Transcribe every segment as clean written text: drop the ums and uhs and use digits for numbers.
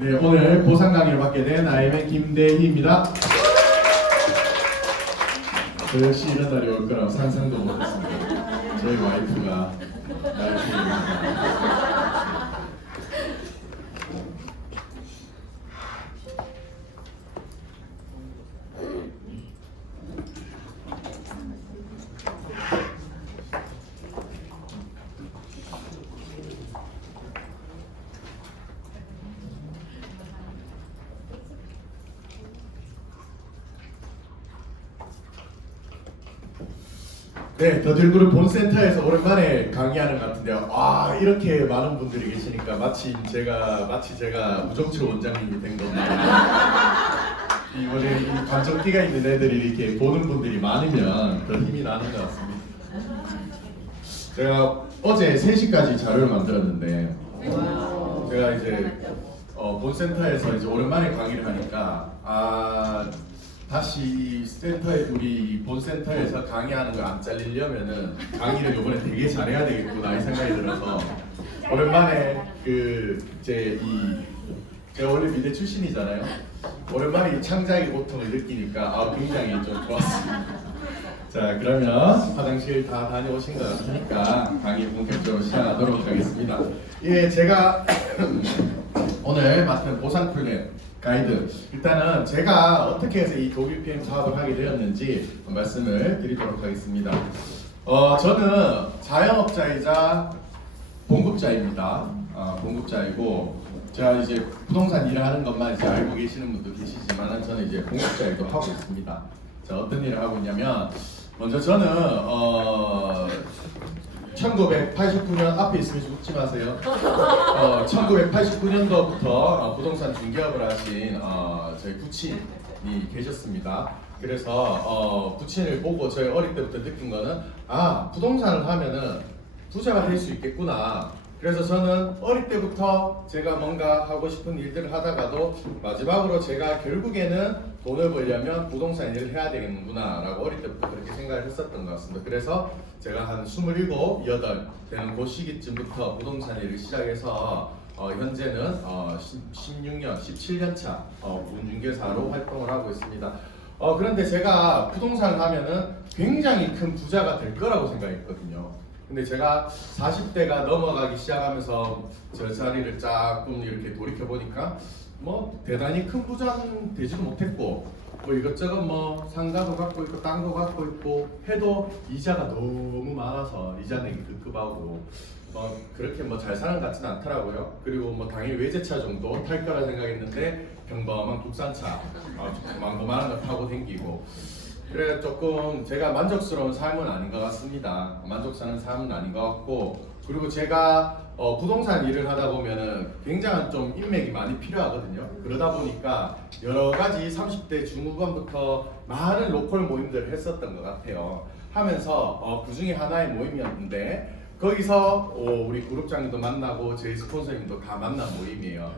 네, 오늘 보상 강의를 받게 된 IM의 김대희입니다. 저 역시 이런 날이 올 거라고 상상도 못했습니다. 저희 와이프가 나를 기다립니다. 네, 더들그룹 본센터에서 오랜만에 강의하는 것 같은데요. 와, 이렇게 많은 분들이 계시니까 마치 제가 우정철 원장님이 된 겁니다. 이번에 이 감정기가 있는 애들이 이렇게 보는 분들이 많으면 더 힘이 나는 것 같습니다. 제가 어제 3시까지 자료를 만들었는데 제가 이제 본센터에서 이제 오랜만에 강의를 하니까 다시 이 센터에 우리 본센터에서 강의하는 거 안 잘리려면은 강의를 이번에 되게 잘해야 되겠구나 이 생각이 들어서 오랜만에 제가 원래 미대 출신이잖아요. 오랜만에 이 창작의 고통을 느끼니까 굉장히 좀 좋았습니다. 자, 그러면 화장실 다 다녀오신 것 같으니까 강의 본격적으로 시작하도록 하겠습니다. 예, 제가 오늘 맡은 보상 플랜 가이드, 일단은 제가 어떻게 해서 이 독일 PM 사업을 하게 되었는지 말씀을 드리도록 하겠습니다. 저는 자영업자이자 봉급자입니다. 봉급자이고 제가 이제 부동산 일을 하는 것만 이제 알고 계시는 분도 계시지만 저는 이제 봉급자 일도 하고 있습니다. 자, 어떤 일을 하고 있냐면 먼저 저는 1989년 앞에 있으면 묻지 마세요. 1989년도부터 부동산 중개업을 하신 저희 부친이 계셨습니다. 그래서 부친을 보고 저희 어릴 때부터 느낀 거는 부동산을 하면은 부자가 될 수 있겠구나. 그래서 저는 어릴 때부터 제가 뭔가 하고 싶은 일들을 하다가도 마지막으로 제가 결국에는 돈을 벌려면 부동산 일을 해야 되겠구나 라고 어릴 때부터 그렇게 생각을 했었던 것 같습니다. 그래서 제가 한 27, 8 되는 그 시기쯤부터 부동산 일을 시작해서 현재는 16년, 17년 차 부동중개사로 활동을 하고 있습니다. 그런데 제가 부동산을 하면은 굉장히 큰 부자가 될 거라고 생각했거든요. 근데 제가 40대가 넘어가기 시작하면서 저 자리를 조금 이렇게 돌이켜 보니까 뭐 대단히 큰 부자는 되지도 못했고 뭐 이것저것 뭐 상가도 갖고 있고 땅도 갖고 있고 해도 이자가 너무 많아서 이자 내기 급급하고 그렇게 뭐 잘 사는 것 같지는 않더라고요. 그리고 뭐 당연히 외제차 정도 탈 거라 생각했는데 평범한 국산차 만만한 거 타고 댕기고 그래 조금 제가 만족스러운 삶은 아닌 것 같습니다. 만족스러운 삶은 아닌 것 같고 그리고 제가 부동산 일을 하다 보면은 굉장한 좀 인맥이 많이 필요하거든요. 그러다 보니까 여러 가지 30대 중후반부터 많은 로컬 모임들을 했었던 것 같아요. 하면서 그 중에 하나의 모임이었는데 거기서 우리 그룹장님도 만나고 저희 스폰서님도 다 만난 모임이에요.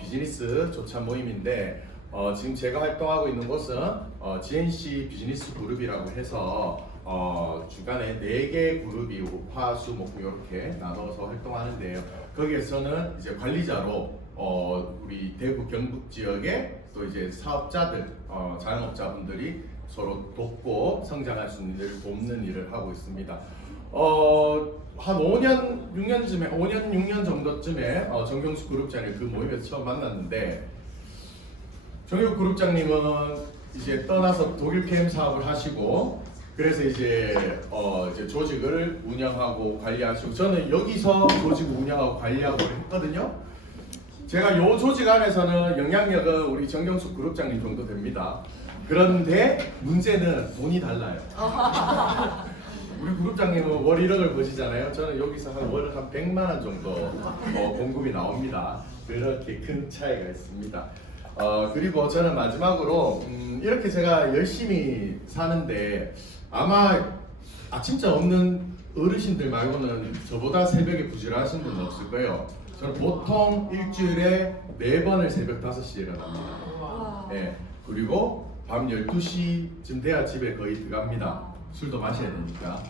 비즈니스 조찬 모임인데 지금 제가 활동하고 있는 곳은 GNC 비즈니스 그룹이라고 해서 주간에 4개 그룹이 화수 목금 이렇게 나눠서 활동하는데요. 거기에서는 이제 관리자로 우리 대구 경북 지역의 또 이제 사업자들, 자영업자분들이 서로 돕고 성장할 수 있는 일을 돕는 일을 하고 있습니다. 한 5년, 6년 정도쯤에 정경수 그룹장을 그 모임에서 처음 만났는데 정혁 그룹장님은 이제 떠나서 독일 PM 사업을 하시고 그래서 이제 조직을 운영하고 관리하시고 저는 여기서 조직을 운영하고 관리하고 했거든요. 제가 요 조직 안에서는 영향력은 우리 정경수 그룹장님 정도 됩니다. 그런데 문제는 돈이 달라요. 우리 그룹장님은 월 1억을 버시잖아요. 저는 여기서 월 한 100만 원 정도 공급이 나옵니다. 그렇게 큰 차이가 있습니다. 그리고 저는 마지막으로 이렇게 제가 열심히 사는데 아마 아침자 없는 어르신들 말고는 저보다 새벽에 부지런하신 분은 없을 거예요. 저는 보통 일주일에 4번을 새벽 5시에 일어납니다. 네. 그리고 밤 12시쯤 돼야 집에 거의 들어갑니다. 술도 마셔야 되니까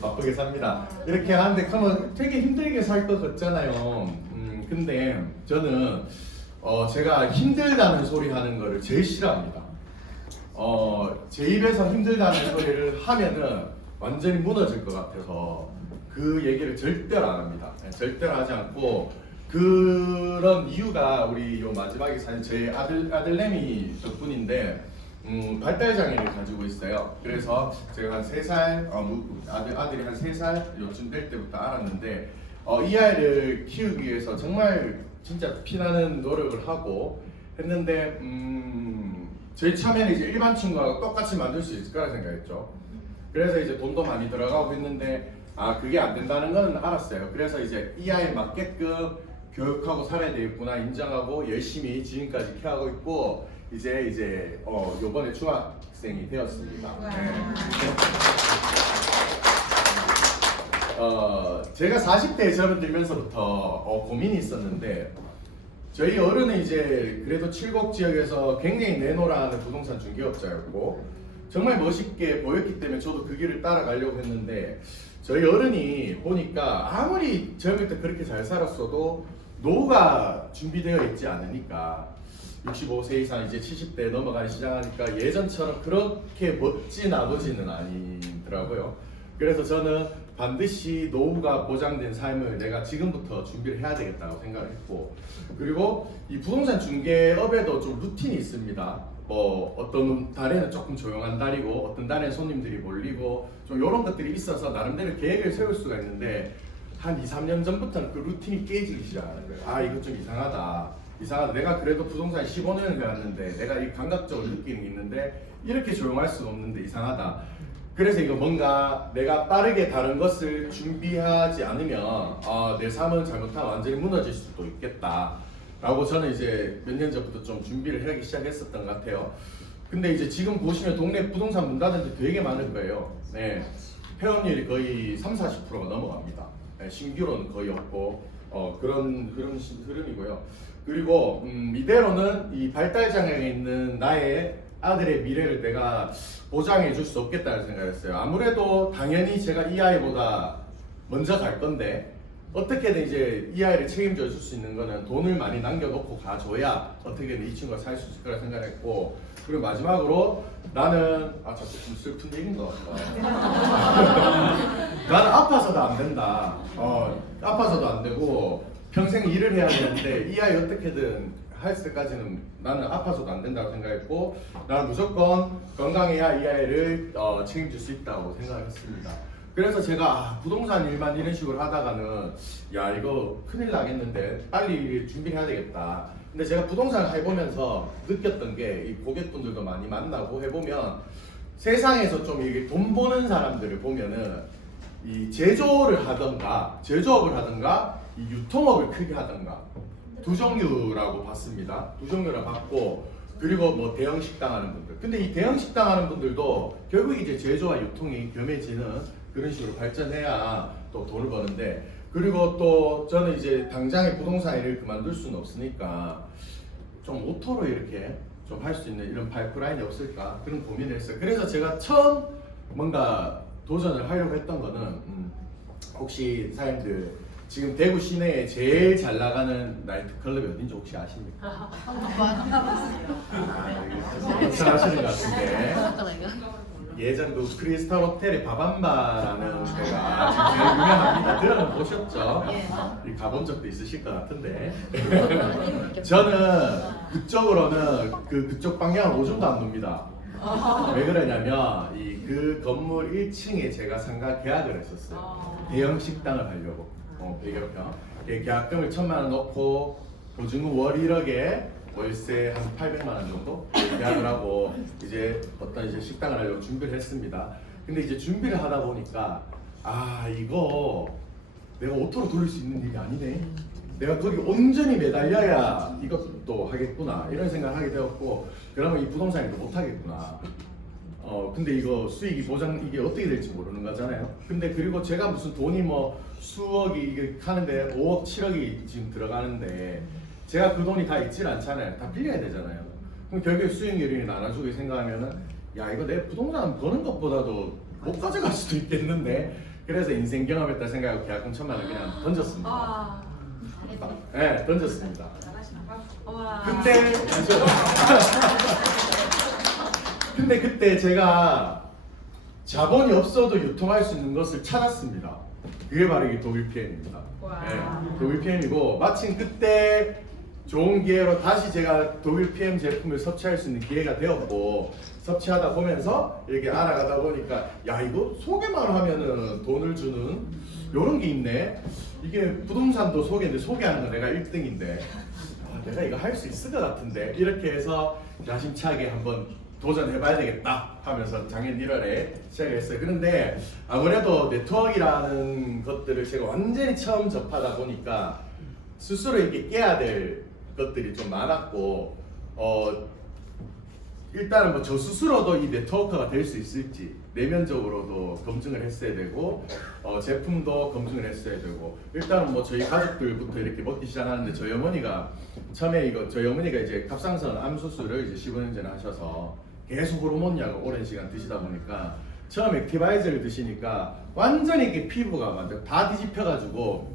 바쁘게 삽니다. 이렇게 하는데 그러면 되게 힘들게 살 것 같잖아요. 근데 저는 제가 힘들다는 소리 하는 거를 제일 싫어합니다. 제 입에서 힘들다는 소리를 하면은 완전히 무너질 것 같아서 그 얘기를 절대로 안 합니다. 절대로 하지 않고, 그런 이유가 우리 요 마지막에 사실 제 아들내미 덕분인데, 발달 장애를 가지고 있어요. 그래서 제가 한 3살, 아들이 한 3살 요쯤 될 때부터 알았는데, 이 아이를 키우기 위해서 정말 진짜 피나는 노력을 하고 했는데, 저희 처음에는 이제 일반 친구하고 똑같이 만들 수 있을 거라 생각했죠. 그래서 이제 돈도 많이 들어가고 했는데, 그게 안 된다는 건 알았어요. 그래서 이제 이 아이에 맞게끔 교육하고 살아야 되겠구나 인정하고 열심히 지금까지 케어하고 있고, 이제 요번에 중학생이 되었습니다. 네. 제가 40대에 접어들면서부터 고민이 있었는데, 저희 어른은 이제 그래도 칠곡 지역에서 굉장히 내노라하는 부동산 중개업자였고 정말 멋있게 보였기 때문에 저도 그 길을 따라가려고 했는데, 저희 어른이 보니까 아무리 젊을 때 그렇게 잘 살았어도 노후가 준비되어 있지 않으니까, 65세 이상 이제 70대 넘어가기 시작하니까 예전처럼 그렇게 멋진 아버지는 아니더라고요. 그래서 저는 반드시 노후가 보장된 삶을 내가 지금부터 준비를 해야 되겠다고 생각을 했고, 그리고 이 부동산 중개업에도 좀 루틴이 있습니다. 뭐 어떤 달에는 조금 조용한 달이고 어떤 달에는 손님들이 몰리고 좀 이런 것들이 있어서 나름대로 계획을 세울 수가 있는데, 한 2-3년 전부터는 그 루틴이 깨지기 시작하는 거예요. 이거 좀 이상하다. 내가 그래도 부동산 15년을 배웠는데 내가 이 감각적으로 느끼는 게 있는데 이렇게 조용할 수가 없는데 이상하다. 그래서 이거 뭔가 내가 빠르게 다른 것을 준비하지 않으면 내 삶은 잘못하면 완전히 무너질 수도 있겠다 라고 저는 이제 몇 년 전부터 좀 준비를 하기 시작했었던 것 같아요. 근데 이제 지금 보시면 동네 부동산 문 닫은 데 되게 많을 거예요. 네. 폐업률이 거의 30-40%가 넘어갑니다. 네, 신규로는 거의 없고 그런 흐름이고요. 그리고 이대로는 이 발달 장애가 있는 나의 아들의 미래를 내가 보장해 줄 수 없겠다는 생각을 했어요. 아무래도 당연히 제가 이 아이보다 먼저 갈 건데 어떻게든 이제 이 아이를 책임져 줄 수 있는 거는 돈을 많이 남겨놓고 가줘야 어떻게든 이 친구가 살 수 있을 거라 생각했고, 그리고 마지막으로 나는 자꾸 좀 슬픈 얘기인 것 같다. 나는 아파서도 안 된다. 아파서도 안 되고 평생 일을 해야 되는데 이 아이 어떻게든 할 때까지는 나는 아파서도 안 된다고 생각했고, 나는 무조건 건강해야 이 아이를 책임질 수 있다고 생각했습니다. 그래서 제가 부동산 일만 이런 식으로 하다가는 이거 큰일 나겠는데 빨리 준비를 해야 되겠다. 근데 제가 부동산을 해보면서 느꼈던 게, 이 고객분들도 많이 만나고 해보면 세상에서 좀 이게 돈 버는 사람들을 보면은 이 제조업을 하던가 이 유통업을 크게 하던가 두 종류라고 봤습니다. 두 종류라 봤고, 그리고 뭐 대형 식당 하는 분들. 근데 이 대형 식당 하는 분들도 결국 이제 제조와 유통이 겸해지는 그런 식으로 발전해야 또 돈을 버는데, 그리고 또 저는 이제 당장에 부동산 일을 그만둘 수는 없으니까 좀 오토로 이렇게 좀 할 수 있는 이런 파이프라인이 없을까 그런 고민을 했어요. 그래서 제가 처음 뭔가 도전을 하려고 했던 거는 혹시 사장님들 지금 대구 시내에 제일 잘 나가는 나이트 클럽이 어딘지 혹시 아십니까? 하시는 것 같은데, 예전 그 크리스탈 호텔의 바밤바라는 데가 지금 제일 유명합니다. 들어는 보셨죠? 가본 적도 있으실 것 같은데 저는 그쪽으로는 그쪽 방향을 오줌도 안 둡니다. 왜 그러냐면 그 건물 1층에 제가 상가 계약을 했었어요. 대형 식당을 하려고. 배경평 계약금을 1,000만 원 넣고 보증금 월 1억에 월세 한 800만 원 정도 계약을 하고 이제 어떤 식당을 하려고 준비를 했습니다. 근데 이제 준비를 하다 보니까 이거 내가 오토로 돌릴 수 있는 일이 아니네. 내가 거기 온전히 매달려야 이것도 하겠구나 이런 생각을 하게 되었고, 그러면 이 부동산 일도 못 하겠구나. 근데 이거 수익이 이게 어떻게 될지 모르는 거잖아요. 근데 그리고 제가 무슨 돈이 뭐 수억이 이게 하는데 5억, 7억이 지금 들어가는데 제가 그 돈이 다 있질 않잖아요. 다 빌려야 되잖아요. 그럼 결국에 수익률이 나눠주게 생각하면은 이거 내 부동산 버는 것보다도 못 가져갈 수도 있겠는데, 그래서 인생 경험했다 생각하고 계약금 1,000만 원 그냥 던졌습니다. 네, 던졌습니다. 와. 근데 그때 제가 자본이 없어도 유통할 수 있는 것을 찾았습니다. 그게 바로 이게 독일 PM입니다. 네, 독일 PM이고 마침 그때 좋은 기회로 다시 제가 독일 PM 제품을 섭취할 수 있는 기회가 되었고 섭취하다 보면서 이렇게 알아가다 보니까 야 이거 소개만 하면은 돈을 주는 요런 게 있네. 이게 부동산도 소개인데 소개하는 거 내가 1등인데 내가 이거 할 수 있을 것 같은데 이렇게 해서 야심차게 한번 도전해봐야 되겠다 하면서 작년 1월에 시작했어요. 그런데 아무래도 네트워크라는 것들을 제가 완전히 처음 접하다 보니까 스스로 이렇게 깨야 될 것들이 좀 많았고 일단은 뭐 저 스스로도 이 네트워크가 될 수 있을지 내면적으로도 검증을 했어야 되고 제품도 검증을 했어야 되고 일단은 뭐 저희 가족들부터 이렇게 먹기 시작하는데 저희 어머니가 처음에 저희 어머니가 이제 갑상선 암 수술을 이제 15년 전에 하셔서 계속 호르몬 약을 오랜 시간 드시다 보니까 처음 액티바이저를 드시니까 완전히 이렇게 피부가 완전 다 뒤집혀가지고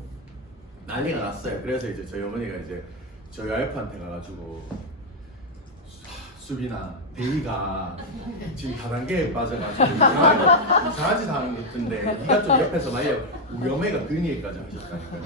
난리가 났어요. 그래서 이제 저희 어머니가 이제 저희 와이프한테 가가지고 수빈아, 데이가 지금 다단계에 빠져가지고 이상한 짓 하는 것 같은데 네가 좀 옆에서 말이야 우리 어머니가 그런 얘기까지 하셨다니까요.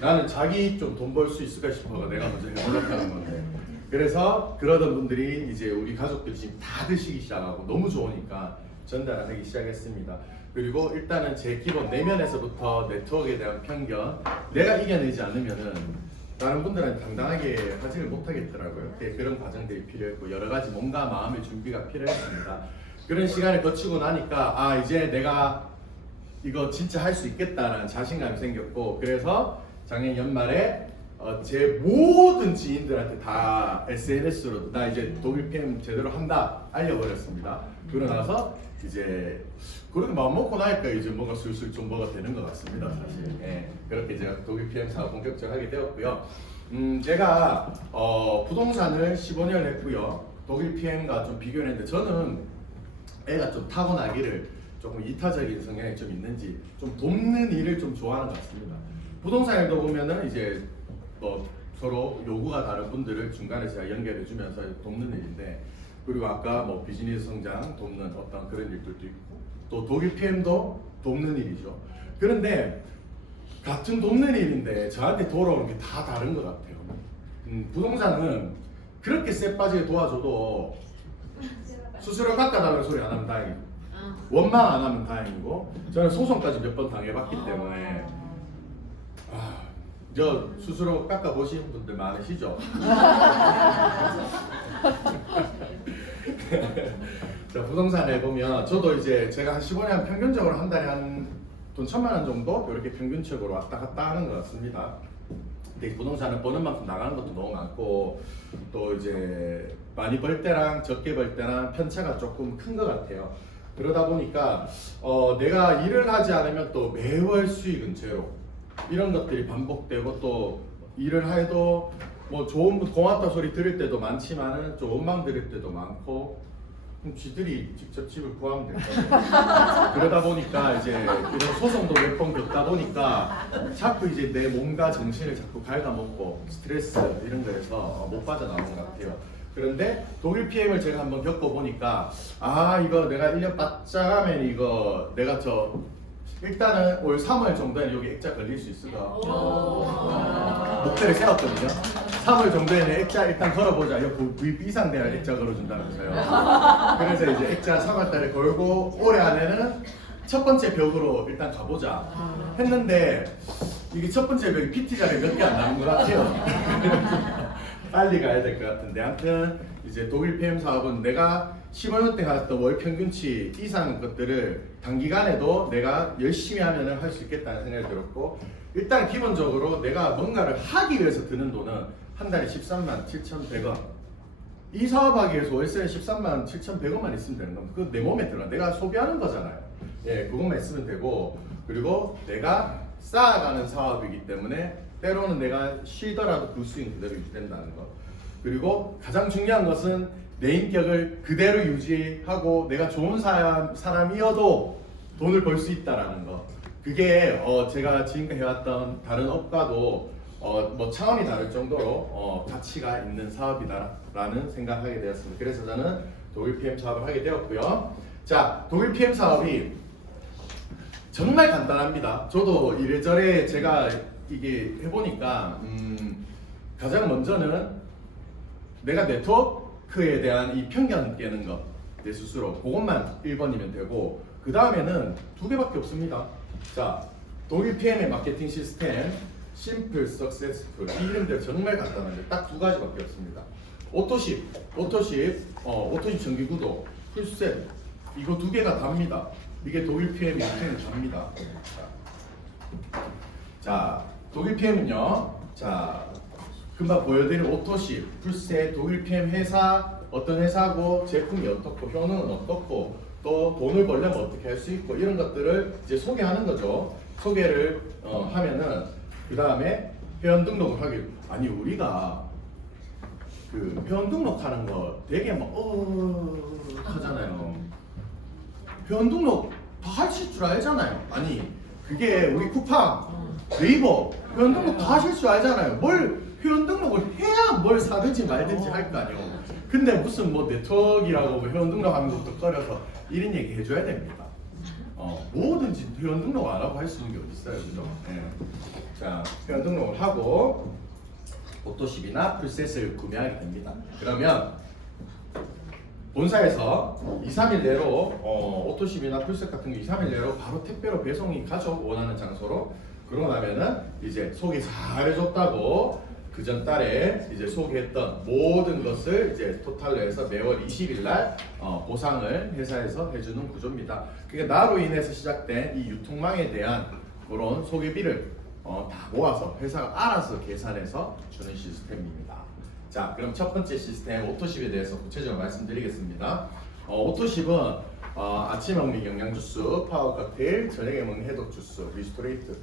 나는 자기 좀 돈 벌 수 있을까 싶어가 내가 먼저 연락하는 건데 그래서 그러던 분들이 이제 우리 가족들이 지금 다 드시기 시작하고 너무 좋으니까 전달하기 시작했습니다. 그리고 일단은 제 기본 내면에서부터 네트워크에 대한 편견 내가 이겨내지 않으면은 다른 분들은 당당하게 하지를 못하겠더라고요. 그런 과정들이 필요했고 여러 가지 몸과 마음의 준비가 필요했습니다. 그런 시간을 거치고 나니까 아 이제 내가 이거 진짜 할 수 있겠다라는 자신감이 생겼고 그래서 작년 연말에 제 모든 지인들한테 다 SNS로 나 이제 독일 PM 제대로 한다 알려버렸습니다. 그러고 나서 이제 그렇게 마음 먹고 나니까 이제 뭔가 슬슬 좀 뭐가 되는 것 같습니다. 사실 그렇게 제가 독일 PM 사업 본격적으로 하게 되었고요. 제가 부동산을 15년 했고요. 독일 PM과 좀 비교를 했는데 저는 애가 좀 타고나기를 조금 이타적인 성향이 좀 있는지 좀 돕는 일을 좀 좋아하는 것 같습니다. 부동산 일도 보면은 이제 뭐 서로 요구가 다른 분들을 중간에 제가 연결해 주면서 돕는 일인데 그리고 아까 뭐 비즈니스 성장 돕는 어떤 그런 일들도 있고 또 독일 PM도 돕는 일이죠. 그런데 같은 돕는 일인데 저한테 돌아오는 게 다 다른 것 같아요. 부동산은 그렇게 쎄 빠지게 도와줘도 수수료 깎아달라는 소리 안 하면 다행이고 원망 안 하면 다행이고 저는 소송까지 몇 번 당해봤기 때문에 저 수수료 깎아 보시는 분들 많으시죠? 자, 부동산에 보면 저도 이제 제가 한 15년 한 평균적으로 한 달에 한 돈 1,000만 원 정도 이렇게 평균적으로 왔다 갔다 하는 것 같습니다. 근데 부동산은 버는 만큼 나가는 것도 너무 많고 또 이제 많이 벌 때랑 적게 벌 때랑 편차가 조금 큰 것 같아요. 그러다 보니까 내가 일을 하지 않으면 또 매월 수익은 제로 이런 것들이 반복되고 또 일을 해도 뭐 좋은 고맙다 소리 들을 때도 많지만은 좀 원망 들을 때도 많고 그럼 쥐들이 직접 집을 구하면 될 거예요. 그러다 보니까 이제 이런 소송도 몇 번 겪다 보니까 자꾸 이제 내 몸과 정신을 자꾸 갉아먹고 스트레스 이런 거에서 못 빠져나오는 것 같아요. 그런데 독일 PM을 제가 한번 겪어보니까 아 이거 내가 1년 바짝 하면 이거 내가 일단은 올 3월 정도에는 여기 액자 걸릴 수 있을까 목표를 세웠거든요. 3월 정도에는 액자 일단 걸어보자. 이거 VIP 이상 돼야 액자 걸어준다면서요. 그래서 이제 액자 3월 달에 걸고 올해 안에는 첫 번째 벽으로 일단 가보자 했는데 이게 첫 번째 벽이 PT 자리 몇 개 안 남은 것 같아요. 빨리 가야 될 것 같은데 아무튼 이제 독일 PM 사업은 내가 15년 때 갔던 월 평균치 이상 것들을 단기간에도 내가 열심히 하면 할 수 있겠다는 생각이 들었고 일단 기본적으로 내가 뭔가를 하기 위해서 드는 돈은 한 달에 13만 7,100원 이 사업하기 위해서 월세는 13만 7,100원만 있으면 되는 겁니다. 그거 내 몸에 들어가 내가 소비하는 거잖아요. 그것만 있으면 되고 그리고 내가 쌓아가는 사업이기 때문에 때로는 내가 쉬더라도 그 수익 그대로 유지된다는 것 그리고 가장 중요한 것은 내 인격을 그대로 유지하고 내가 좋은 사람이어도 돈을 벌 수 있다라는 거 그게 제가 지금까지 해왔던 다른 업과도 뭐 차원이 다를 정도로 가치가 있는 사업이다라는 생각하게 되었습니다. 그래서 저는 독일 PM 사업을 하게 되었고요. 자, 독일 PM 사업이 정말 간단합니다. 저도 이래저래 제가 이게 해보니까 가장 먼저는 내가 네트워크에 대한 이 편견 깨는 거, 내 스스로 그것만 1번이면 되고, 그 다음에는 두 개밖에 없습니다. 자, 독일 PM의 마케팅 시스템 심플, 석세스풀, 이 이름대로 정말 간단한데 딱 두 가지밖에 없습니다. 오토십 정기구도, 풀셋, 이거 두 개가 답니다. 이게 독일 PM이 이렇게는 답니다. 자, 독일 PM은요, 자, 금방 보여드린 오토십, 풀셋, 독일 PM 회사, 어떤 회사고, 제품이 어떻고, 효능은 어떻고, 또 돈을 벌려면 어떻게 할 수 있고, 이런 것들을 이제 소개하는 거죠. 소개를 하면은 그 다음에 회원 등록을 하기. 아니, 우리가 그 회원 등록하는 거 되게 막 하잖아요. 회원 등록 다 하실 줄 알잖아요. 아니, 그게 우리 쿠팡, 네이버 회원 등록 다 하실 줄 알잖아요. 뭘 회원 등록을 해야 뭘 사든지 말든지 할 거 아니에요. 근데 무슨 뭐 네트워크라고 회원 등록하는 것도 꺼려서 이런 얘기 해줘야 됩니다. 뭐든지 회원 등록 안 하고 할 수 있는 게 어디 있어요, 그죠? 네. 자, 회원 등록을 하고 오토십이나 풀셋을 구매하게 됩니다. 그러면 본사에서 2, 3일 내로 오토십이나 풀셋 같은 거 2, 3일 내로 바로 택배로 배송이 가죠. 원하는 장소로. 그러고 나면은 이제 소개 잘 해줬다고 그 전 달에 이제 소개했던 모든 것을 이제 토탈로 해서 매월 20일 날 보상을 회사에서 해주는 구조입니다. 그러니까 나로 인해서 시작된 이 유통망에 대한 그런 소개비를 다 모아서 회사가 알아서 계산해서 주는 시스템입니다. 자, 그럼 첫 번째 시스템 오토십에 대해서 구체적으로 말씀드리겠습니다. 오토십은 아침에 먹는 영양주스, 파워 칵테일, 저녁에 먹는 해독 주스, 리스토레이트,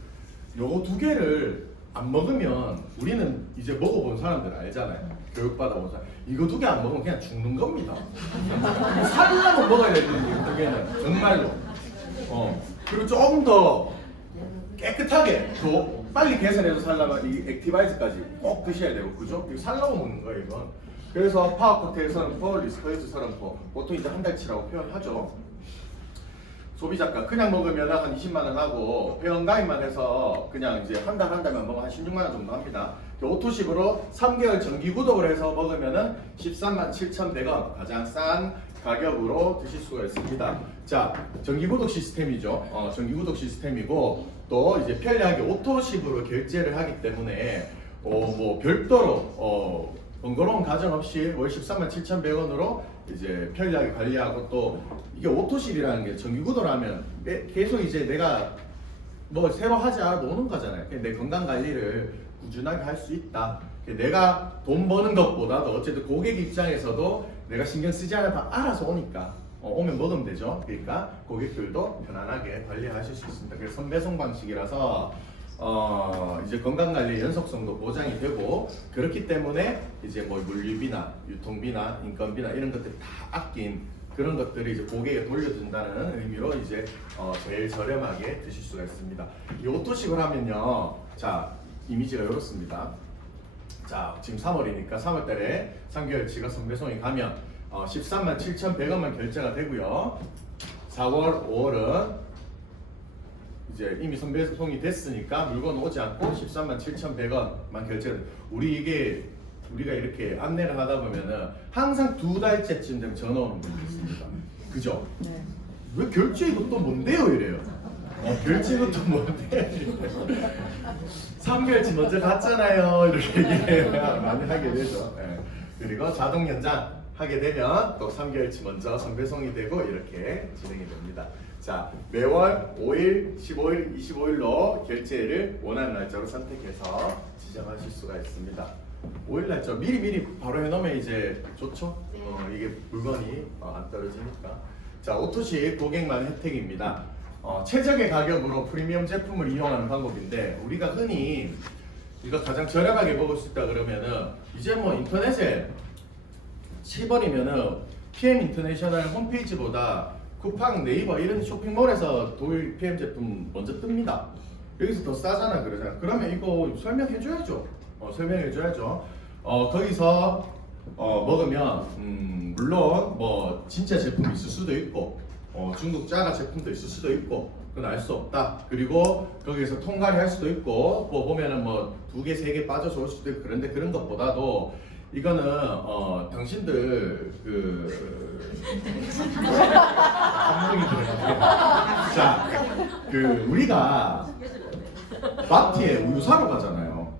요거 두 개를 안 먹으면 우리는 이제 먹어본 사람들 알잖아요. 교육받아본 사람. 이거 두 개 안 먹으면 그냥 죽는 겁니다. 살려면 먹어야 되는데 이거 두 개는 정말로. 그리고 조금 더 깨끗하게 더 빨리 개선해서 살려면 이 액티바이즈까지 꼭 드셔야 되고, 그죠? 이거 살려고 먹는 거예요, 이건. 그래서 파워 칵테일 30포, 리스토레이트 30포. 보통 이제 한 달치라고 표현하죠. 소비자가 그냥 먹으면 한 20만 원 하고 회원 가입만 해서 그냥 이제 한 달만 먹으면 한 16만 원 정도 합니다. 오토십으로 3개월 정기 구독을 해서 먹으면은 13만 7,100원 가장 싼 가격으로 드실 수가 있습니다. 자, 정기 구독 시스템이죠. 정기 구독 시스템이고 또 이제 편리하게 오토십으로 결제를 하기 때문에 뭐 별도로 번거로운 과정 없이 월 13만 7,100원으로 이제 편리하게 관리하고, 또 이게 오토십이라는 게 정기구독하면 계속 이제 내가 뭐 새로 하지 않아도 오는 거잖아요. 내 건강 관리를 꾸준하게 할 수 있다. 내가 돈 버는 것보다도 어쨌든 고객 입장에서도 내가 신경 쓰지 않아도 알아서 오니까 오면 먹으면 되죠. 그러니까 고객들도 편안하게 관리하실 수 있습니다. 그래서 선배송 방식이라서 이제 건강관리 연속성도 보장이 되고, 그렇기 때문에 이제 뭐 물류비나 유통비나 인건비나 이런 것들이 다 아낀 그런 것들을 이제 고객에 돌려준다는 의미로 이제 제일 저렴하게 드실 수가 있습니다. 이 오토십을 하면요, 자, 이미지가 이렇습니다. 자, 지금 3월이니까 3월달에 3개월치가 선배송이 가면 13만 7,100원만 결제가 되고요. 4월, 5월은 이제 이미 선배송이 됐으니까 물건 오지 않고 13만 7,100원만 결제를. 우리가 이렇게 안내를 하다 보면은 항상 2달째쯤 되면 전화 오는 분이 있습니다. 그죠? 네. 왜 결제 이것도 뭔데요? 이래요. 결제 이것도 뭔데? 3개월치 먼저 갔잖아요. 이렇게 얘기를 많이 하게 되죠. 네. 그리고 자동 연장 하게 되면 또 3개월치 먼저 선배송이 되고 이렇게 진행이 됩니다. 자, 매월 5일, 15일, 25일로 결제를 원하는 날짜로 선택해서 지정하실 수가 있습니다. 5일 날짜 미리 바로 해놓으면 이제 좋죠? 이게 물건이 안 떨어지니까. 자, 오토십 고객만 혜택입니다. 최적의 가격으로 프리미엄 제품을 이용하는 방법인데, 우리가 흔히 이거 가장 저렴하게 먹을 수 있다 그러면은 이제 뭐 인터넷에 치버리면은 PM 인터내셔널 홈페이지보다 쿠팡, 네이버 이런 쇼핑몰에서 독일 PM 제품 먼저 뜹니다. 여기서 더 싸잖아 그러잖아. 그러면 이거 설명해줘야죠. 설명해줘야죠. 거기서 먹으면 물론 뭐 진짜 제품이 있을 수도 있고 중국 짜가 제품도 있을 수도 있고 그건 알 수 없다. 그리고 거기에서 통갈이 할 수도 있고 뭐 보면은 뭐 2개, 3개 빠져서 올 수도 있고 그런데 그런 것보다도 이거는 당신들 감동이 들어가요. 자, 우리가 마트에 우유 사러 가잖아요.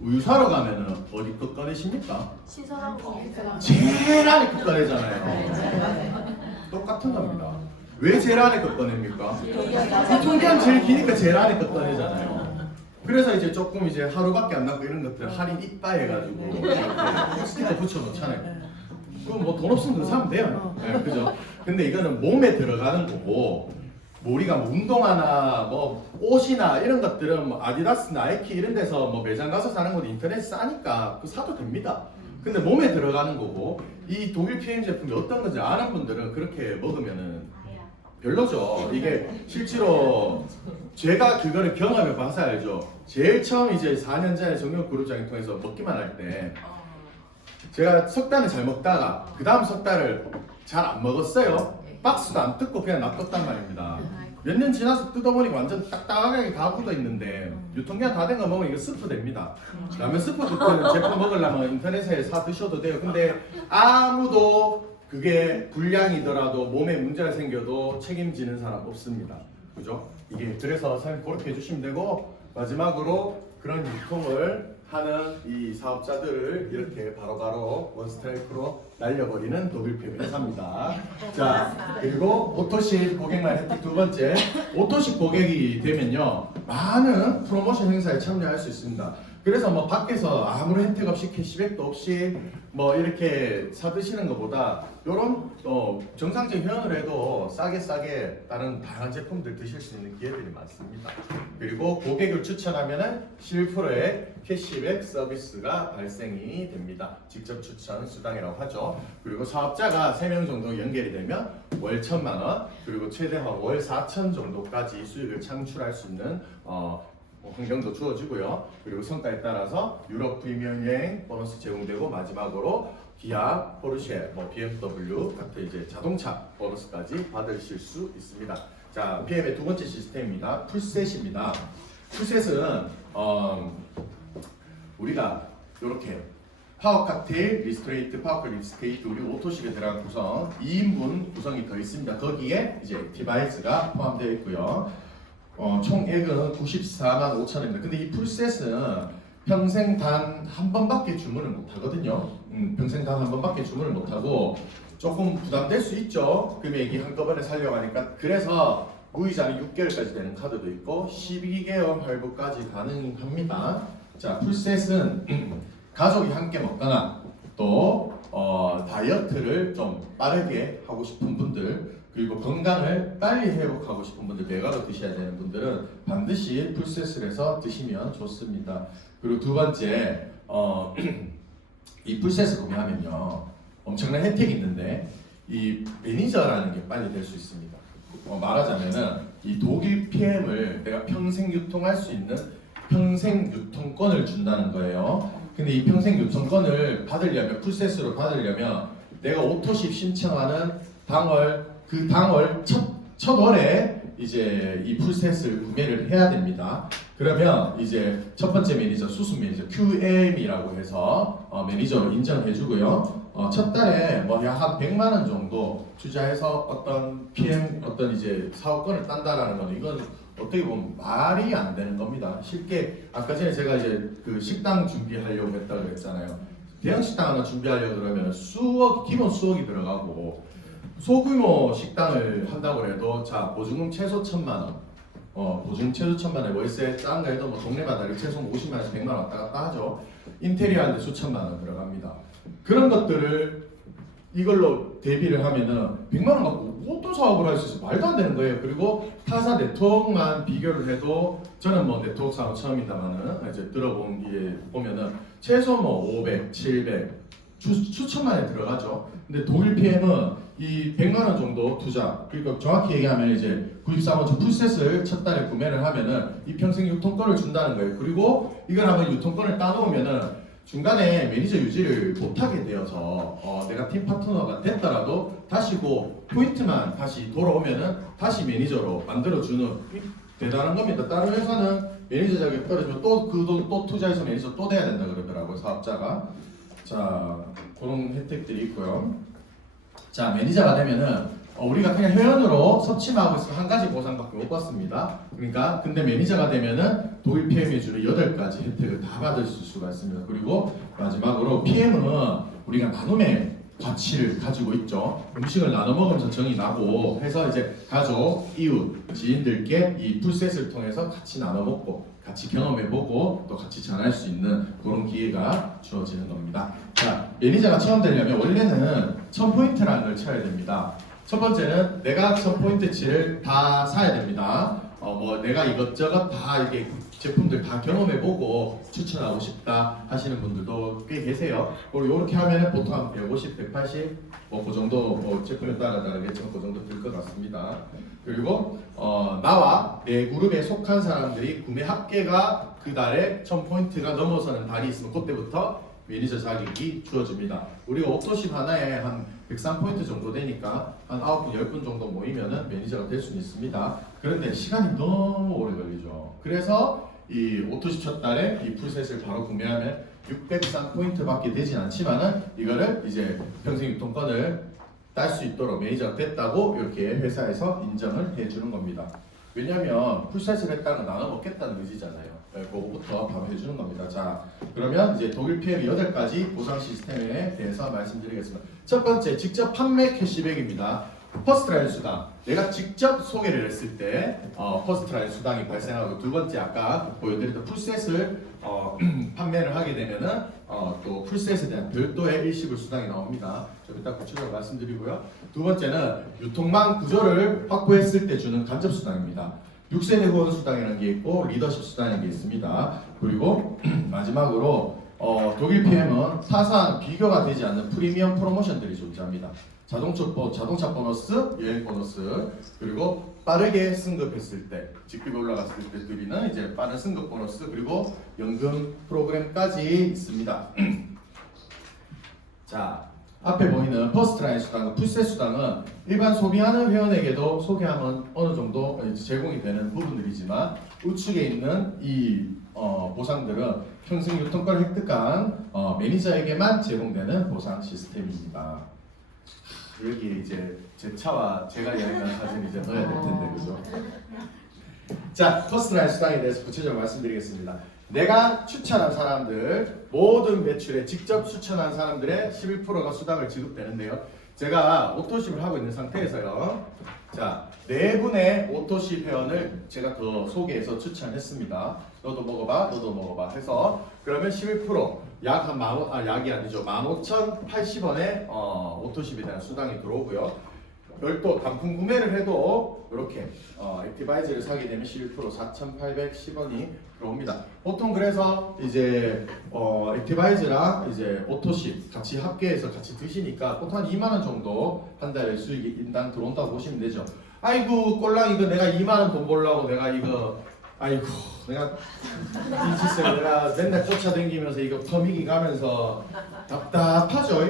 우유 사러 가면은 어디 거 꺼내십니까? 신선한 거. 제일 안에 거 꺼내잖아요. 똑같은 겁니다. 왜 제일 안에 거 꺼냅니까? 유통기한 제일 기니까 제일 안에 거 꺼내잖아요. 그래서 이제 조금 이제 하루밖에 안 남고 이런 것들 할인 이빠 해가지고 스티커 붙여놓잖아요. 그럼 뭐 돈 없으면 그거 사면 돼요. 네, 그죠? 근데 이거는 몸에 들어가는 거고 뭐 우리가 뭐 운동화나 뭐 옷이나 이런 것들은 뭐 아디다스, 나이키 이런 데서 뭐 매장 가서 사는 것도 인터넷 싸니까 그거 사도 됩니다. 근데 몸에 들어가는 거고 이 독일 PM 제품이 어떤 건지 아는 분들은 그렇게 먹으면은 별로죠. 이게 실제로 제가 그거를 경험해 봐서 알죠. 제일 처음 이제 4년 전에 정경 그룹장을 통해서 먹기만 할 때 제가 석 달을 잘 먹다가 그 다음 석 달을 잘 안 먹었어요. 박스도 안 뜯고 그냥 놔뒀단 말입니다. 몇 년 지나서 뜯어보니까 완전 딱딱하게 다 굳어 있는데 유통기한 다 된 거 먹으면 이거 스프 됩니다. 라면 스프 같은 제품 먹으려면 인터넷에 사 드셔도 돼요. 근데 아무도 그게 불량이더라도 몸에 문제가 생겨도 책임지는 사람 없습니다. 그죠? 이게 그래서 사장님 그렇게 해주시면 되고 마지막으로 그런 유통을 하는 이 사업자들을 이렇게 바로바로 원스트라이크로 날려버리는 독일팸 회사입니다. 자, 그리고 오토십 고객만 혜택 두 번째, 오토십 고객이 되면요 많은 프로모션 행사에 참여할 수 있습니다. 그래서 뭐 밖에서 아무런 혜택 없이 캐시백도 없이 뭐 이렇게 사드시는 것보다 이런 정상적인 회원을 해도 싸게 다른 다양한 제품들 드실 수 있는 기회들이 많습니다. 그리고 고객을 추천하면은 11%의 캐시백 서비스가 발생이 됩니다. 직접 추천 수당이라고 하죠. 그리고 사업자가 3명 정도 연결이 되면 월 1,000만 원 그리고 최대한 월 4,000 정도까지 수익을 창출할 수 있는 환경도 주어지고요. 그리고 성과에 따라서 유럽 프리미엄 여행 보너스 제공되고 마지막으로 기아, 포르쉐, BMW 같은 이제 자동차 보너스까지 받으실 수 있습니다. 자, PM의 두 번째 시스템입니다. 풀셋입니다. 풀셋은 우리가 이렇게 파워 칵테일, 리스트레이트, 파워 립스테이트, 우리 오토식에 들어간 구성 2인분 구성이 더 있습니다. 거기에 이제 디바이스가 포함되어 있고요. 총액은 94만 5천 원입니다. 근데 이 풀셋은 평생 단 한 번밖에 주문을 못 하거든요. 평생 단 한 번밖에 주문을 못 하고 조금 부담될 수 있죠. 금액이 한꺼번에 살려고 하니까. 그래서 무이자는 6개월까지 되는 카드도 있고 12개월 할부까지 가능합니다. 자, 풀셋은 가족이 함께 먹거나 또 다이어트를 좀 빠르게 하고 싶은 분들 그리고 건강을 빨리 회복하고 싶은 분들, 메가로 드셔야 되는 분들은 반드시 풀셋을 해서 드시면 좋습니다. 그리고 두 번째, 이 풀셋을 구매하면요 엄청난 혜택이 있는데 이 매니저라는 게 빨리 될 수 있습니다. 말하자면은 이 독일 PM을 내가 평생 유통할 수 있는 평생 유통권을 준다는 거예요. 근데 이 평생 유통권을 받으려면 풀셋으로 받으려면 내가 오토십 신청하는 그 당월 첫 월에 이제 이 풀셋을 구매를 해야 됩니다. 그러면 이제 첫 번째 매니저 수습 매니저 QM이라고 해서 매니저로 인정해주고요. 첫 달에 뭐 한 100만 원 정도 투자해서 어떤 PM 어떤 이제 사업권을 딴다라는 거는 이건 어떻게 보면 말이 안 되는 겁니다. 쉽게 아까 전에 제가 이제 그 식당 준비하려고 했다고 그랬잖아요. 대형 식당 하나 준비하려고 그러면 기본 수억이 들어가고 소규모 식당을 한다고 해도 자 보증금 최소 1,000만 원, 보증금 최소 1,000만 원, 월세 짠가 해도 뭐 동네마다 최소 50만 원에서 100만 원 왔다 갔다 하죠. 인테리어 하는데 수천만 원 들어갑니다. 그런 것들을 이걸로 대비를 하면은 100만 원 갖고 어떤 사업을 할 수 있어? 말도 안 되는 거예요. 그리고 타사 네트워크만 비교를 해도 저는 뭐 네트워크 사업 처음이다만은 이제 들어본 게 보면은 최소 뭐 500, 700 수천만에 들어가죠. 근데 독일 PM은 이 100만 원 정도 투자, 그러니까 정확히 얘기하면 이제 구입사원 저 풀셋을 첫 달에 구매를 하면은 이 평생 유통권을 준다는 거예요. 그리고 이걸 한번 유통권을 따놓으면은 중간에 매니저 유지를 못하게 되어서 내가 팀 파트너가 됐더라도 다시 그 포인트만 다시 돌아오면은 다시 매니저로 만들어주는 대단한 겁니다. 다른 회사는 매니저 자격이 떨어지면 또 그 돈 또 투자해서 매니저 또 돼야 된다 그러더라고요, 사업자가. 자, 그런 혜택들이 있고요. 자, 매니저가 되면은 우리가 그냥 회원으로 섭취하고 있으면 한 가지 보상밖에 못 받습니다. 그러니까 근데 매니저가 되면은 독일 PM이 주는 8가지 혜택을 다 받을 수가 있습니다. 그리고 마지막으로 PM은 우리가 나눔의 가치를 가지고 있죠. 음식을 나눠 먹으면서 정이 나고 해서 이제 가족, 이웃, 지인들께 이 풀셋을 통해서 같이 나눠 먹고 같이 경험해보고 또 같이 전할 수 있는 그런 기회가 주어지는 겁니다. 자, 매니저가 처음 되려면 원래는 1000포인트라는 걸 쳐야 됩니다. 첫 번째는 내가 1000포인트치를 다 사야 됩니다. 뭐 내가 이것저것 다 이렇게 제품들 다 경험해보고 추천하고 싶다 하시는 분들도 꽤 계세요. 그리고 이렇게 하면 보통 한 150, 180 뭐 그 정도 뭐 제품에 따라 다르겠지만 그 정도 들 것 같습니다. 그리고 나와 내 그룹에 속한 사람들이 구매 합계가 그 달에 1000포인트가 넘어서는 달이 있으면 그때부터 매니저 자격이 주어집니다. 우리가 오토십 하나에 한 103포인트 정도 되니까 한 9분, 10분 정도 모이면은 매니저가 될 수는 있습니다. 그런데 시간이 너무 오래 걸리죠. 그래서 이 오토십 첫 달에 이 풀셋을 바로 구매하면 603포인트밖에 되진 않지만은 이거를 이제 평생 유통권을 딸 수 있도록 매니저가 됐다고 이렇게 회사에서 인정을 해주는 겁니다. 왜냐면 풀셋을 했다는 건 나눠 먹겠다는 의지잖아요. 그거부터 바로 해주는 겁니다. 자, 그러면 이제 독일 PM 8가지 보상 시스템에 대해서 말씀드리겠습니다. 첫 번째, 직접 판매 캐시백입니다. 퍼스트라인 수당, 내가 직접 소개를 했을 때 퍼스트라인 수당이 발생하고, 두 번째 아까 보여드렸던 풀셋을 판매를 하게 되면은 또 풀셋에 대한 별도의 일시불 수당이 나옵니다. 좀 이따 구체적으로 말씀드리고요. 두 번째는 유통망 구조를 확보했을 때 주는 간접 수당입니다. 6세대 후원 수당이라는 게 있고 리더십 수당이라는 게 있습니다. 그리고 마지막으로 독일 PM은 타사한 비교가 되지 않는 프리미엄 프로모션들이 존재합니다. 자동차 보너스, 여행 보너스, 그리고 빠르게 승급했을 때, 직급이 올라갔을 때 드리는 이제 빠른 승급 보너스, 그리고 연금 프로그램까지 있습니다. 자, 앞에 보이는 퍼스트라인 수당, 풀셋 수당은 일반 소비하는 회원에게도 소개하면 어느 정도 제공이 되는 부분들이지만 우측에 있는 이 보상들은 평생 유통권 획득한 매니저에게만 제공되는 보상 시스템입니다. 여기 이제 제 차와 제가 여행한 사진 이제 넣어야 될 텐데, 그죠? 자, 퍼스트라인 수당에 대해서 구체적으로 말씀드리겠습니다. 내가 추천한 사람들, 모든 매출에 직접 추천한 사람들의 11%가 수당을 지급되는데요. 제가 오토십을 하고 있는 상태에서요. 자, 4분의 오토십 회원을 제가 더 소개해서 추천했습니다. 너도 먹어봐, 너도 먹어봐 해서 그러면 11% 약 한 약이 아니죠. 15,080원의 오토십에 대한 수당이 들어오고요. 별도 단품 구매를 해도 이렇게 액티바이저를 사게 되면 11% 4,810원이 들어옵니다. 보통 그래서 이제 액티바이저랑 이제 오토십 같이 합계해서 같이 드시니까 보통 한 2만 원 정도 한 달에 수익이 인당 들어온다고 보시면 되죠. 아이고 꼴랑 이거 내가 2만 원 돈 벌려고 내가 이거 아이고 내가 이 짓을 내가 맨날 쫓아다니면서 이거 터미기 가면서 답답하죠.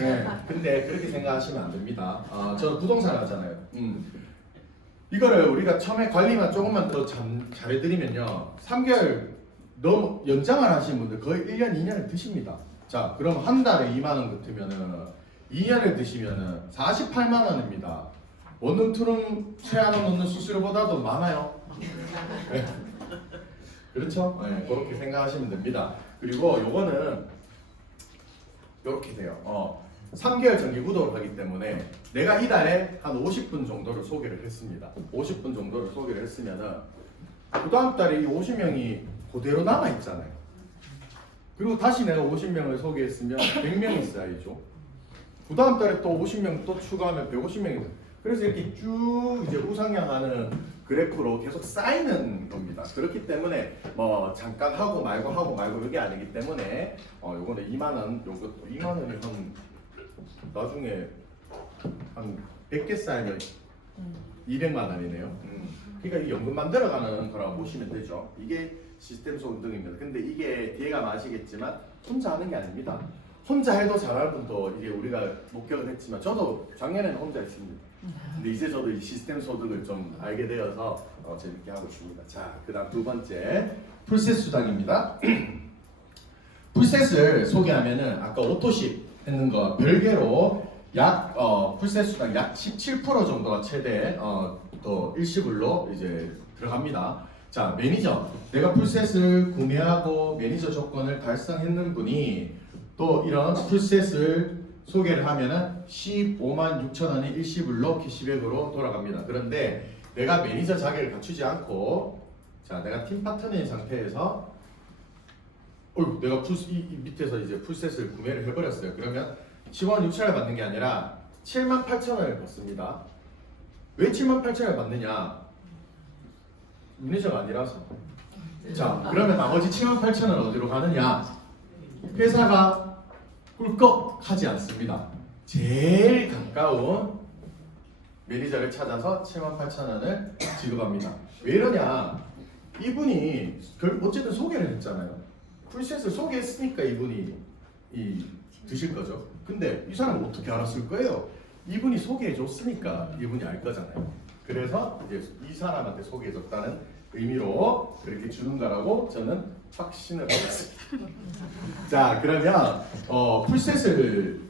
네. 근데 그렇게 생각하시면 안 됩니다. 저는 부동산 하잖아요. 이거를 우리가 처음에 관리만 조금만 더 잘해드리면요, 3개월 너무 연장을 하신 분들 거의 1년, 2년을 드십니다. 자, 그럼 한 달에 2만 원 같으면은 2년을 드시면은 48만 원입니다. 원룸 투룸 최하로 넣는 수수료보다도 많아요. 네. 그렇죠? 네, 그렇게 생각하시면 됩니다. 그리고 요거는 이렇게 돼요. 3개월 정기 구독을 하기 때문에 내가 이달에 한 50분 정도를 소개를 했습니다. 50분 정도를 소개를 했으면은 그 다음 달에 이 50명이 그대로 남아 있잖아요. 그리고 다시 내가 50명을 소개했으면 100명이 있어야죠. 그 다음 달에 또 50명 또 추가하면 150명이 돼요. 그래서 이렇게 쭉 이제 우상향하는 그래프로 계속 쌓이는 겁니다. 그렇기 때문에 뭐 잠깐 하고 말고 이게 아니기 때문에 요거는 2만 원, 요것도 2만 원이 한 나중에 한 100개 쌓이면 200만 원이네요. 그러니까 이 연금 만들어가는 거라고 보시면 되죠. 이게 시스템 소등입니다. 근데 이게 뒤에 가면 아시겠지만 혼자 하는 게 아닙니다. 혼자 해도 잘하는 분도 이게 우리가 목격을 했지만 저도 작년에는 혼자 했습니다. 근데 이제 저도 이 시스템 소득을 좀 알게 되어서 재밌게 하고 있습니다. 자, 그다음 두 번째 풀셋 수당입니다. 풀셋을 소개하면은 아까 오토십 했는 거 별개로 약 풀셋 수당 약 17% 정도가 최대 또 일시불로 이제 들어갑니다. 자, 매니저 내가 풀셋을 구매하고 매니저 조건을 달성했는 분이 또 이런 풀셋을 소개를 하면은 15만 6천 원이 일시불로 캐시백으로 돌아갑니다. 그런데 내가 매니저 자격을 갖추지 않고 자, 내가 팀 파트너인 상태에서 내가 이 밑에서 이제 풀셋을 구매를 해버렸어요. 그러면 15만 6천 원을 받는 게 아니라 7만 8천 원을 받습니다. 왜 7만 8천 원을 받느냐? 매니저가 아니라서. 자, 그러면 나머지 7만 8천 원 어디로 가느냐? 회사가 꿀꺽 하지 않습니다. 제일 가까운 매니저를 찾아서 7만 8천 원을 지급합니다. 왜 이러냐? 이분이 어쨌든 소개를 했잖아요. 풀셋을 소개했으니까 이분이 드실 거죠. 근데 이 사람은 어떻게 알았을 거예요? 이분이 소개해줬으니까 이분이 알 거잖아요. 그래서 이제 이 사람한테 소개해줬다는 의미로 그렇게 주는 거라고 저는 확신을 하고 있습니다. 자, 그러면 풀셋을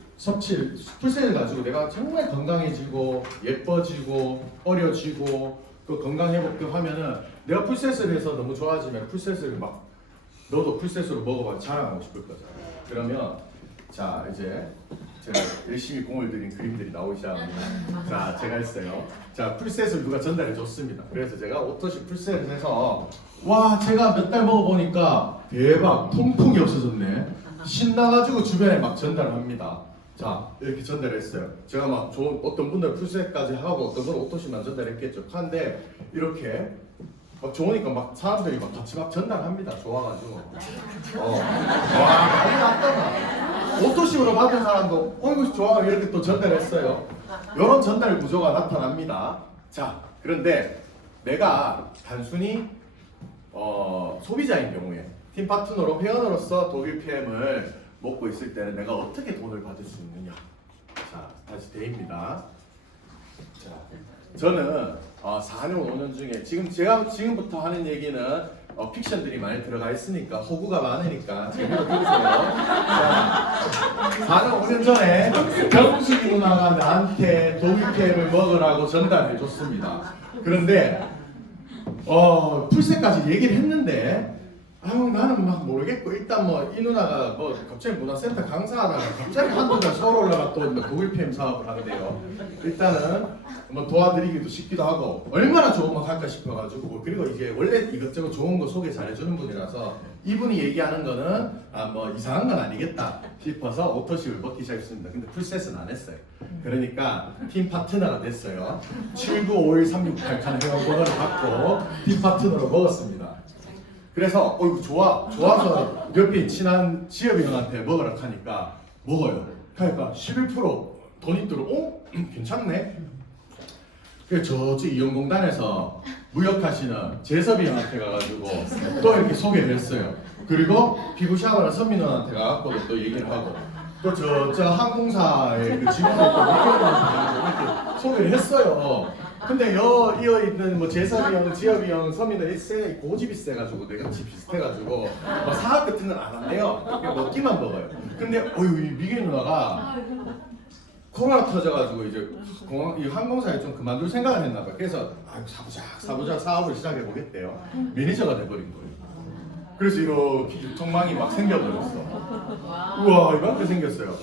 가지고 내가 정말 건강해지고 예뻐지고 어려지고 또 건강 회복도 하면은 내가 풀셋을 해서 너무 좋아지면 풀셋을 막 너도 풀셋으로 먹어봐 자랑하고 싶을 거잖아. 그러면 자, 이제 제가 열심히 공을 들인 그림들이 나오기 시작합니다. 자, 제가 했어요. 자, 풀셋을 누가 전달해 줬습니다. 그래서 제가 오토시 풀셋을 해서 와, 제가 몇 달 먹어보니까 대박, 통풍이 없어졌네. 신나가지고 주변에 막 전달합니다. 자, 이렇게 전달했어요. 제가 막 좋은 어떤 분들 풀셋까지 하고 어떤 분은 오토시만 전달했겠죠. 한데 이렇게 막 좋으니까 막 사람들이 막 같이 막 전달합니다. 좋아가지고. 와, 난리 났더라. 오토심으로 받은 사람도 이거 좋아 이렇게 또 전달했어요. 이런 전달 구조가 나타납니다. 자, 그런데 내가 단순히 소비자인 경우에 팀 파트너로 회원으로서 독일 PM을 먹고 있을 때는 내가 어떻게 돈을 받을 수 있느냐? 자, 다시 대입니다. 자, 저는 4년 5년 중에 제가 지금부터 하는 얘기는 픽션들이 많이 들어가 있으니까 호구가 많으니까 제대로 들으세요. 자, 4년 5년 전에 경숙이 누나가 나한테 독일 PM을 먹으라고 전달해 줬습니다. 그런데 풀셋까지 얘기를 했는데 나는 막 모르겠고 일단 뭐 이 누나가 뭐 갑자기 문화센터 강사하다가 갑자기 한두 달 서울 올라가 또 독일 PM 사업을 한대요. 일단은 뭐 도와드리기도 싶기도 하고 얼마나 좋은 거 할까 싶어가지고 그리고 이게 원래 이것저것 좋은 거 소개 잘해주는 분이라서 이분이 얘기하는 거는 뭐 이상한 건 아니겠다 싶어서 오토십을 먹기 시작했습니다. 근데 풀셋은 안 했어요. 그러니까 팀 파트너가 됐어요. 7951368칸 회원 번호를 받고 팀 파트너로 먹었습니다. 그래서 이거 좋아서 옆에 친한 지엽이 형한테 먹으라 하니까 먹어요. 그러니까 11% 돈이 들어. 괜찮네. 그래서 저쪽 이용공단에서 무역하시는 재섭이 형한테 가가지고 또 이렇게 소개를 했어요. 그리고 피부 샤워는 선민 누나한테 가갖고 또 얘기를 하고 또 저 항공사의 그 직원을 또 이렇게 소개를 했어요. 근데 이어 있는 뭐 재섭이 형, 지엽이 형, 선민은 고집이 세가지고 내같이 비슷해가지고 뭐 사업 같은 건 안 한대요. 그냥 먹기만 먹어요. 근데 이 미개 누나가 코로나 터져가지고 이제 이 항공사에 좀 그만둘 생각을 했나 봐요. 그래서 사부작 사업을 시작해 보겠대요. 매니저가 돼버린 거예요. 그래서 이렇게 유통망이 막 생겨버렸어. 우와, 이만큼 생겼어요.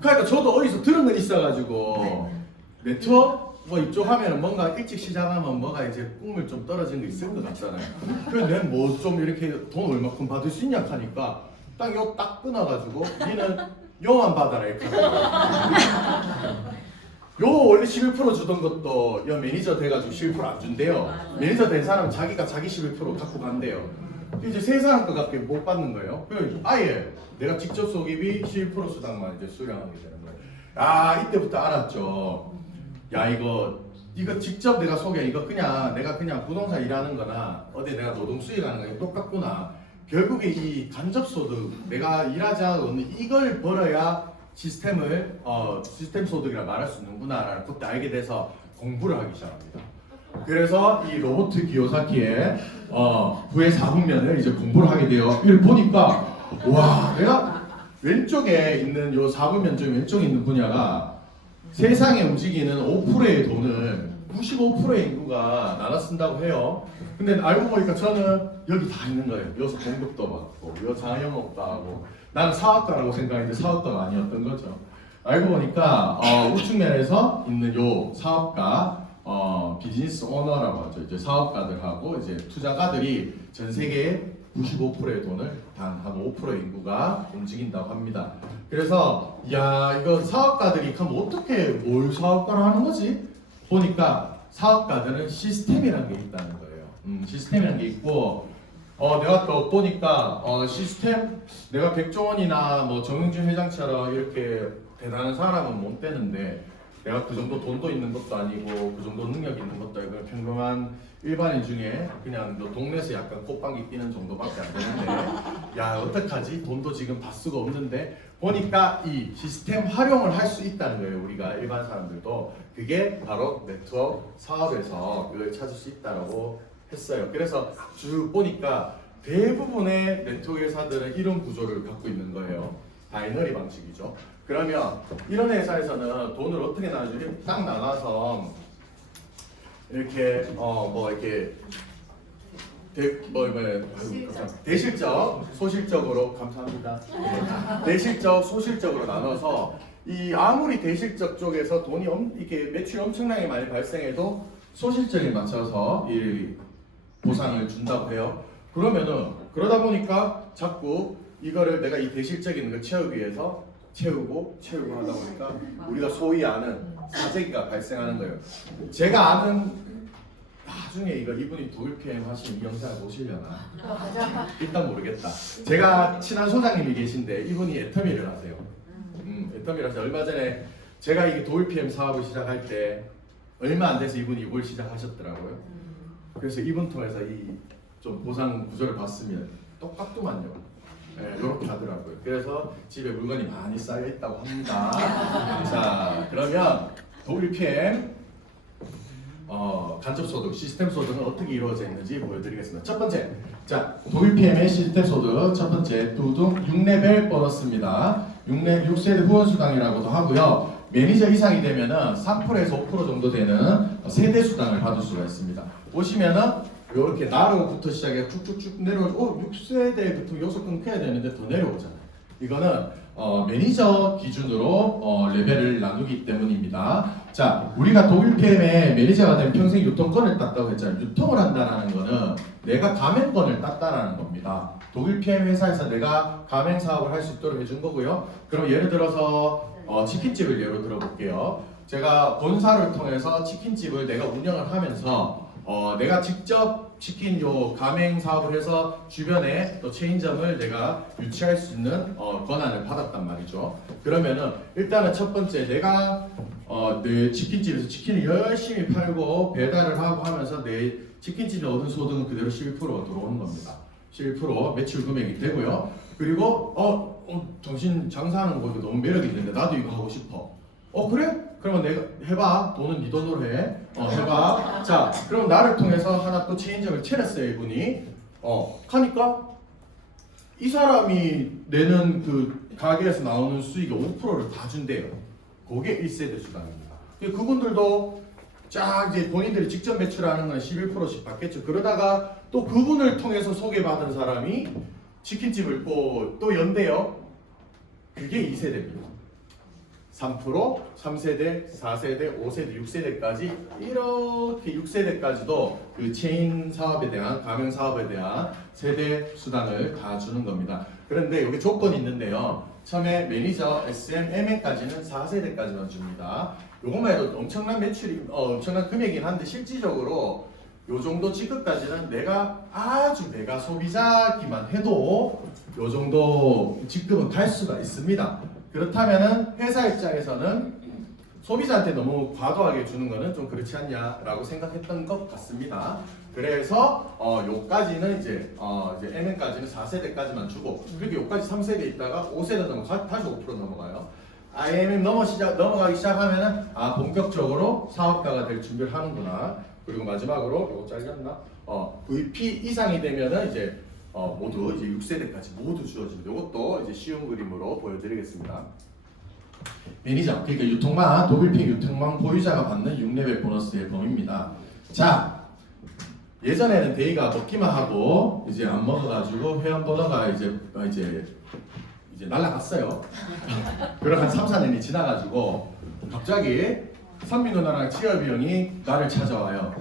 그러니까 저도 어디서 들은 건 있어가지고 네트워크 뭐 이쪽 하면은 뭔가 일찍 시작하면 뭐가 이제 꿈을 좀 떨어진 거 있을 것 같잖아요. 그래서 내가 뭐 좀 이렇게 돈 얼마큼 받을 수 있냐 하니까 딱 끊어가지고 니는 요만 받아라 이렇게. 원래 11% 주던 것도 야 매니저 돼가지고 11%안 준대요. 매니저 된 사람은 자기가 자기 11% 갖고 간대요. 이제 세 사람 것밖에 못 받는 거예요. 그래서 아예 내가 직접 소개비 11% 수당만 이제 수령하게 되는 거예요. 아 이때부터 알았죠. 야 이거 직접 내가 이거 그냥 내가 그냥 부동산 일하는 거나 어디 내가 노동 수익하는 거랑 똑같구나. 결국에 이 간접소득 내가 일하지 않은 이걸 벌어야 시스템 소득이라 말할 수 있는구나라는 그때 알게 돼서 공부를 하기 시작합니다. 그래서 이 로봇 기요사키의 부의 4분면을 이제 공부를 하게 돼요. 이걸 보니까 와 내가 왼쪽에 있는 요 4분면 중 왼쪽에 있는 분야가 세상에 움직이는 5%의 돈을 95%의 인구가 나눠 쓴다고 해요. 근데 알고 보니까 저는 여기 다 있는 거예요. 여기서 공급도 받고, 여기 자영업도 하고, 나는 사업가라고 생각했는데 사업가가 아니었던 거죠. 알고 보니까 우측면에서 있는 요 사업가, 비즈니스 오너라고 하죠. 이제 사업가들하고 이제 투자가들이 전 세계의 95%의 돈을 단 한 5%의 인구가 움직인다고 합니다. 그래서 야 이거 사업가들이 그럼 어떻게 뭘 사업가로 하는 거지? 보니까 사업가들은 시스템이라는 게 있다는 거예요. 시스템이라는 게 있고 내가 또 보니까 시스템 내가 백종원이나 뭐 정영준 회장처럼 이렇게 대단한 사람은 못 되는데 내가 그 정도 돈도 있는 것도 아니고 그 정도 능력이 있는 것도 아니고 평범한 일반인 중에 그냥 너 동네에서 약간 꽃방귀 끼는 정도밖에 안 되는데 야 어떡하지? 돈도 지금 다 쓰고 없는데 보니까 이 시스템 활용을 할 수 있다는 거예요. 우리가 일반 사람들도 그게 바로 네트워크 사업에서 그걸 찾을 수 있다고 했어요. 그래서 쭉 보니까 대부분의 네트워크 회사들은 이런 구조를 갖고 있는 거예요. 바이너리 방식이죠. 그러면 이런 회사에서는 돈을 어떻게 나눠주지? 딱 나가서 이렇게 이렇게 대실적, 소실적으로 감사합니다. 대실적, 소실적으로 나눠서 이 아무리 대실적 쪽에서 돈이 이렇게 매출이 엄청나게 많이 발생해도 소실적에 맞춰서 이 보상을 준다고 해요. 그러면은 그러다 보니까 자꾸 이거를 내가 이 대실적인 걸 채우기 위해서 채우고 하다 보니까 우리가 소위 아는 사재기가 발생하는 거예요. 제가 아는 나중에 이분이 독일 PM 하신 이 영상을 보시려나? 일단 모르겠다. 제가 친한 소장님이 계신데 이분이 애터미를 하세요. 애터미를 하세요. 얼마 전에 제가 이게 독일 PM 사업을 시작할 때 얼마 안 돼서 이분이 이걸 시작하셨더라고요. 그래서 이분 통해서 이 좀 보상 구조를 봤으면 똑같더만요. 네, 이렇게 하더라고요. 그래서 집에 물건이 많이 쌓여 있다고 합니다. 자, 그러면 독일 PM 간접소득, 시스템 소득은 어떻게 이루어져 있는지 보여드리겠습니다. 첫 번째, 자 독일 PM의 시스템 소득 첫 번째 두둥 6레벨 보너스입니다. 6세대 후원 수당이라고도 하고요. 매니저 이상이 되면은 3%에서 5% 정도 되는 세대 수당을 받을 수가 있습니다. 보시면은 이렇게 나로부터 시작해 쭉쭉쭉 내려오고 6세대부터 여기서 끊겨야 되는데 더 내려오잖아요. 이거는 매니저 기준으로 레벨을 나누기 때문입니다. 자, 우리가 독일 PM의 매니저가 되면 평생 유통권을 땄다고 했잖아요. 유통을 한다는 거는 내가 가맹권을 땄다라는 겁니다. 독일 PM 회사에서 내가 가맹 사업을 할 수 있도록 해준 거고요. 그럼 예를 들어서 치킨집을 예로 들어볼게요. 제가 본사를 통해서 치킨집을 내가 운영을 하면서 내가 직접 치킨 요 가맹 사업을 해서 주변에 또 체인점을 내가 유치할 수 있는 권한을 받았단 말이죠. 그러면은 일단은 첫 번째 내가 내 치킨집에서 치킨을 열심히 팔고 배달을 하고 하면서 내 치킨집에 얻은 소득은 그대로 11%가 들어오는 겁니다. 11% 매출 금액이 되고요. 그리고 정신 장사하는 거 너무 매력이 있는데 나도 이거 하고 싶어. 그래? 그러면 내가 해봐. 돈은 네 돈으로 해. 해봐. 자, 그럼 나를 통해서 하나 또 체인점을 차렸어요, 이분이. 하니까 이 사람이 내는 그 가게에서 나오는 수익의 5%를 다 준대요. 그게 1세대 수당입니다. 그분들도 쫙 이제 본인들이 직접 매출하는 건 11%씩 받겠죠. 그러다가 또 그분을 통해서 소개받은 사람이 치킨집을 또 연대요. 그게 2세대입니다. 3%, 3세대, 4세대, 5세대, 6세대까지 이렇게 6세대까지도 그 체인 사업에 대한 가맹 사업에 대한 세대 수당을 다 주는 겁니다. 그런데 여기 조건이 있는데요. 처음에 매니저, SM, MM까지는 4세대까지만 줍니다. 요것만 해도 엄청난 매출이 엄청난 금액이긴 한데 실질적으로 요 정도 직급까지는 내가 아주 메가 소비자기만 해도 요 정도 직급은 갈 수가 있습니다. 그렇다면은 회사 입장에서는 소비자한테 너무 과도하게 주는 거는 좀 그렇지 않냐라고 생각했던 것 같습니다. 그래서 요까지는 이제 MN까지는 4세대까지만 주고 그리고 요까지 3세대 있다가 5세대 넘어가 다시 5% 넘어가요. IMM 넘어가기 시작하면은 본격적으로 사업가가 될 준비를 하는구나. 그리고 마지막으로 요거 잘렸나? VP 이상이 되면은 이제 모두 이제 6세대까지 모두 주어집니다. 이것도 이제 쉬운 그림으로 보여드리겠습니다. 매니저, 그러니까 유통망, 독일핑 유통망 보유자가 받는 6레벨 보너스의 범위입니다. 자, 예전에는 데이가 먹기만 하고 이제 안 먹어가지고 회원 번호가 이제 날라갔어요. 그리고 한 3, 4년이 지나가지고 갑자기 선미 누나랑 치열이 형이 나를 찾아와요.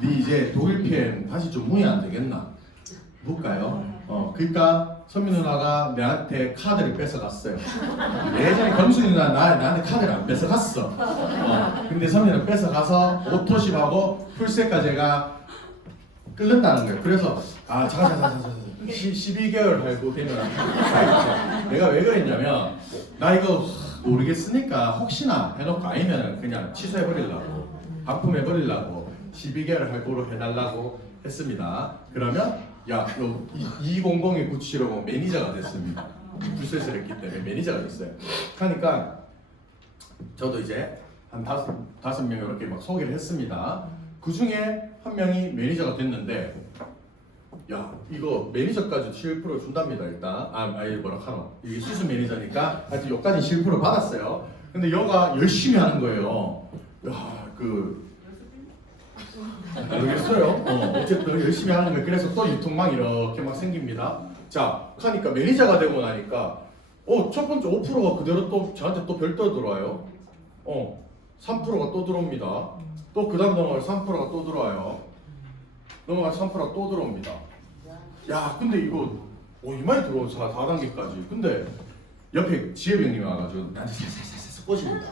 네 이제 독일편 다시 좀 문의 안 되겠나? 묵까요? 그러니까 선미 누나가 내한테 카드를 뺏어갔어요. 예전에 경순이 누나 나한테 카드를 안 뺏어갔어. 근데 선미 누나 뺏어가서 오토십하고 풀세까지가 끓는다는 거예요. 그래서 잠깐 12개월 할부되면 내가 왜 그랬냐면 나 이거 모르겠으니까 혹시나 해놓고 아니면 그냥 취소해버리려고 반품해버리려고 12개월 할부로 해달라고 했습니다. 그러면 야, 너 200의 9750 매니저가 됐습니다. 불세를 했기 때문에 매니저가 됐어요. 하니까 저도 이제 한 다섯 명 이렇게 막 소개를 했습니다. 그 중에 한 명이 매니저가 됐는데 야, 이거 매니저까지 7% 준답니다. 일단 뭐라 하노? 이게 수수 매니저니까 하여튼 여기까지 7% 받았어요. 근데 여가 열심히 하는 거예요. 야, 모르겠어요. 어쨌든 열심히 하는 거예요. 그래서 또 유통망 이렇게 막 생깁니다. 자, 하니까 매니저가 되고 나니까 첫 번째 5%가 그대로 또 저한테 또 별도로 들어와요. 3%가 또 들어옵니다. 또 그 다음 넘어갈 3%가 또 들어와요. 넘어갈 3%가 또 들어옵니다. 야, 근데 이거 이마에 들어온 4단계까지. 근데 옆에 지혜병님이 와가지고 나한테 살살살살 꼬집니다.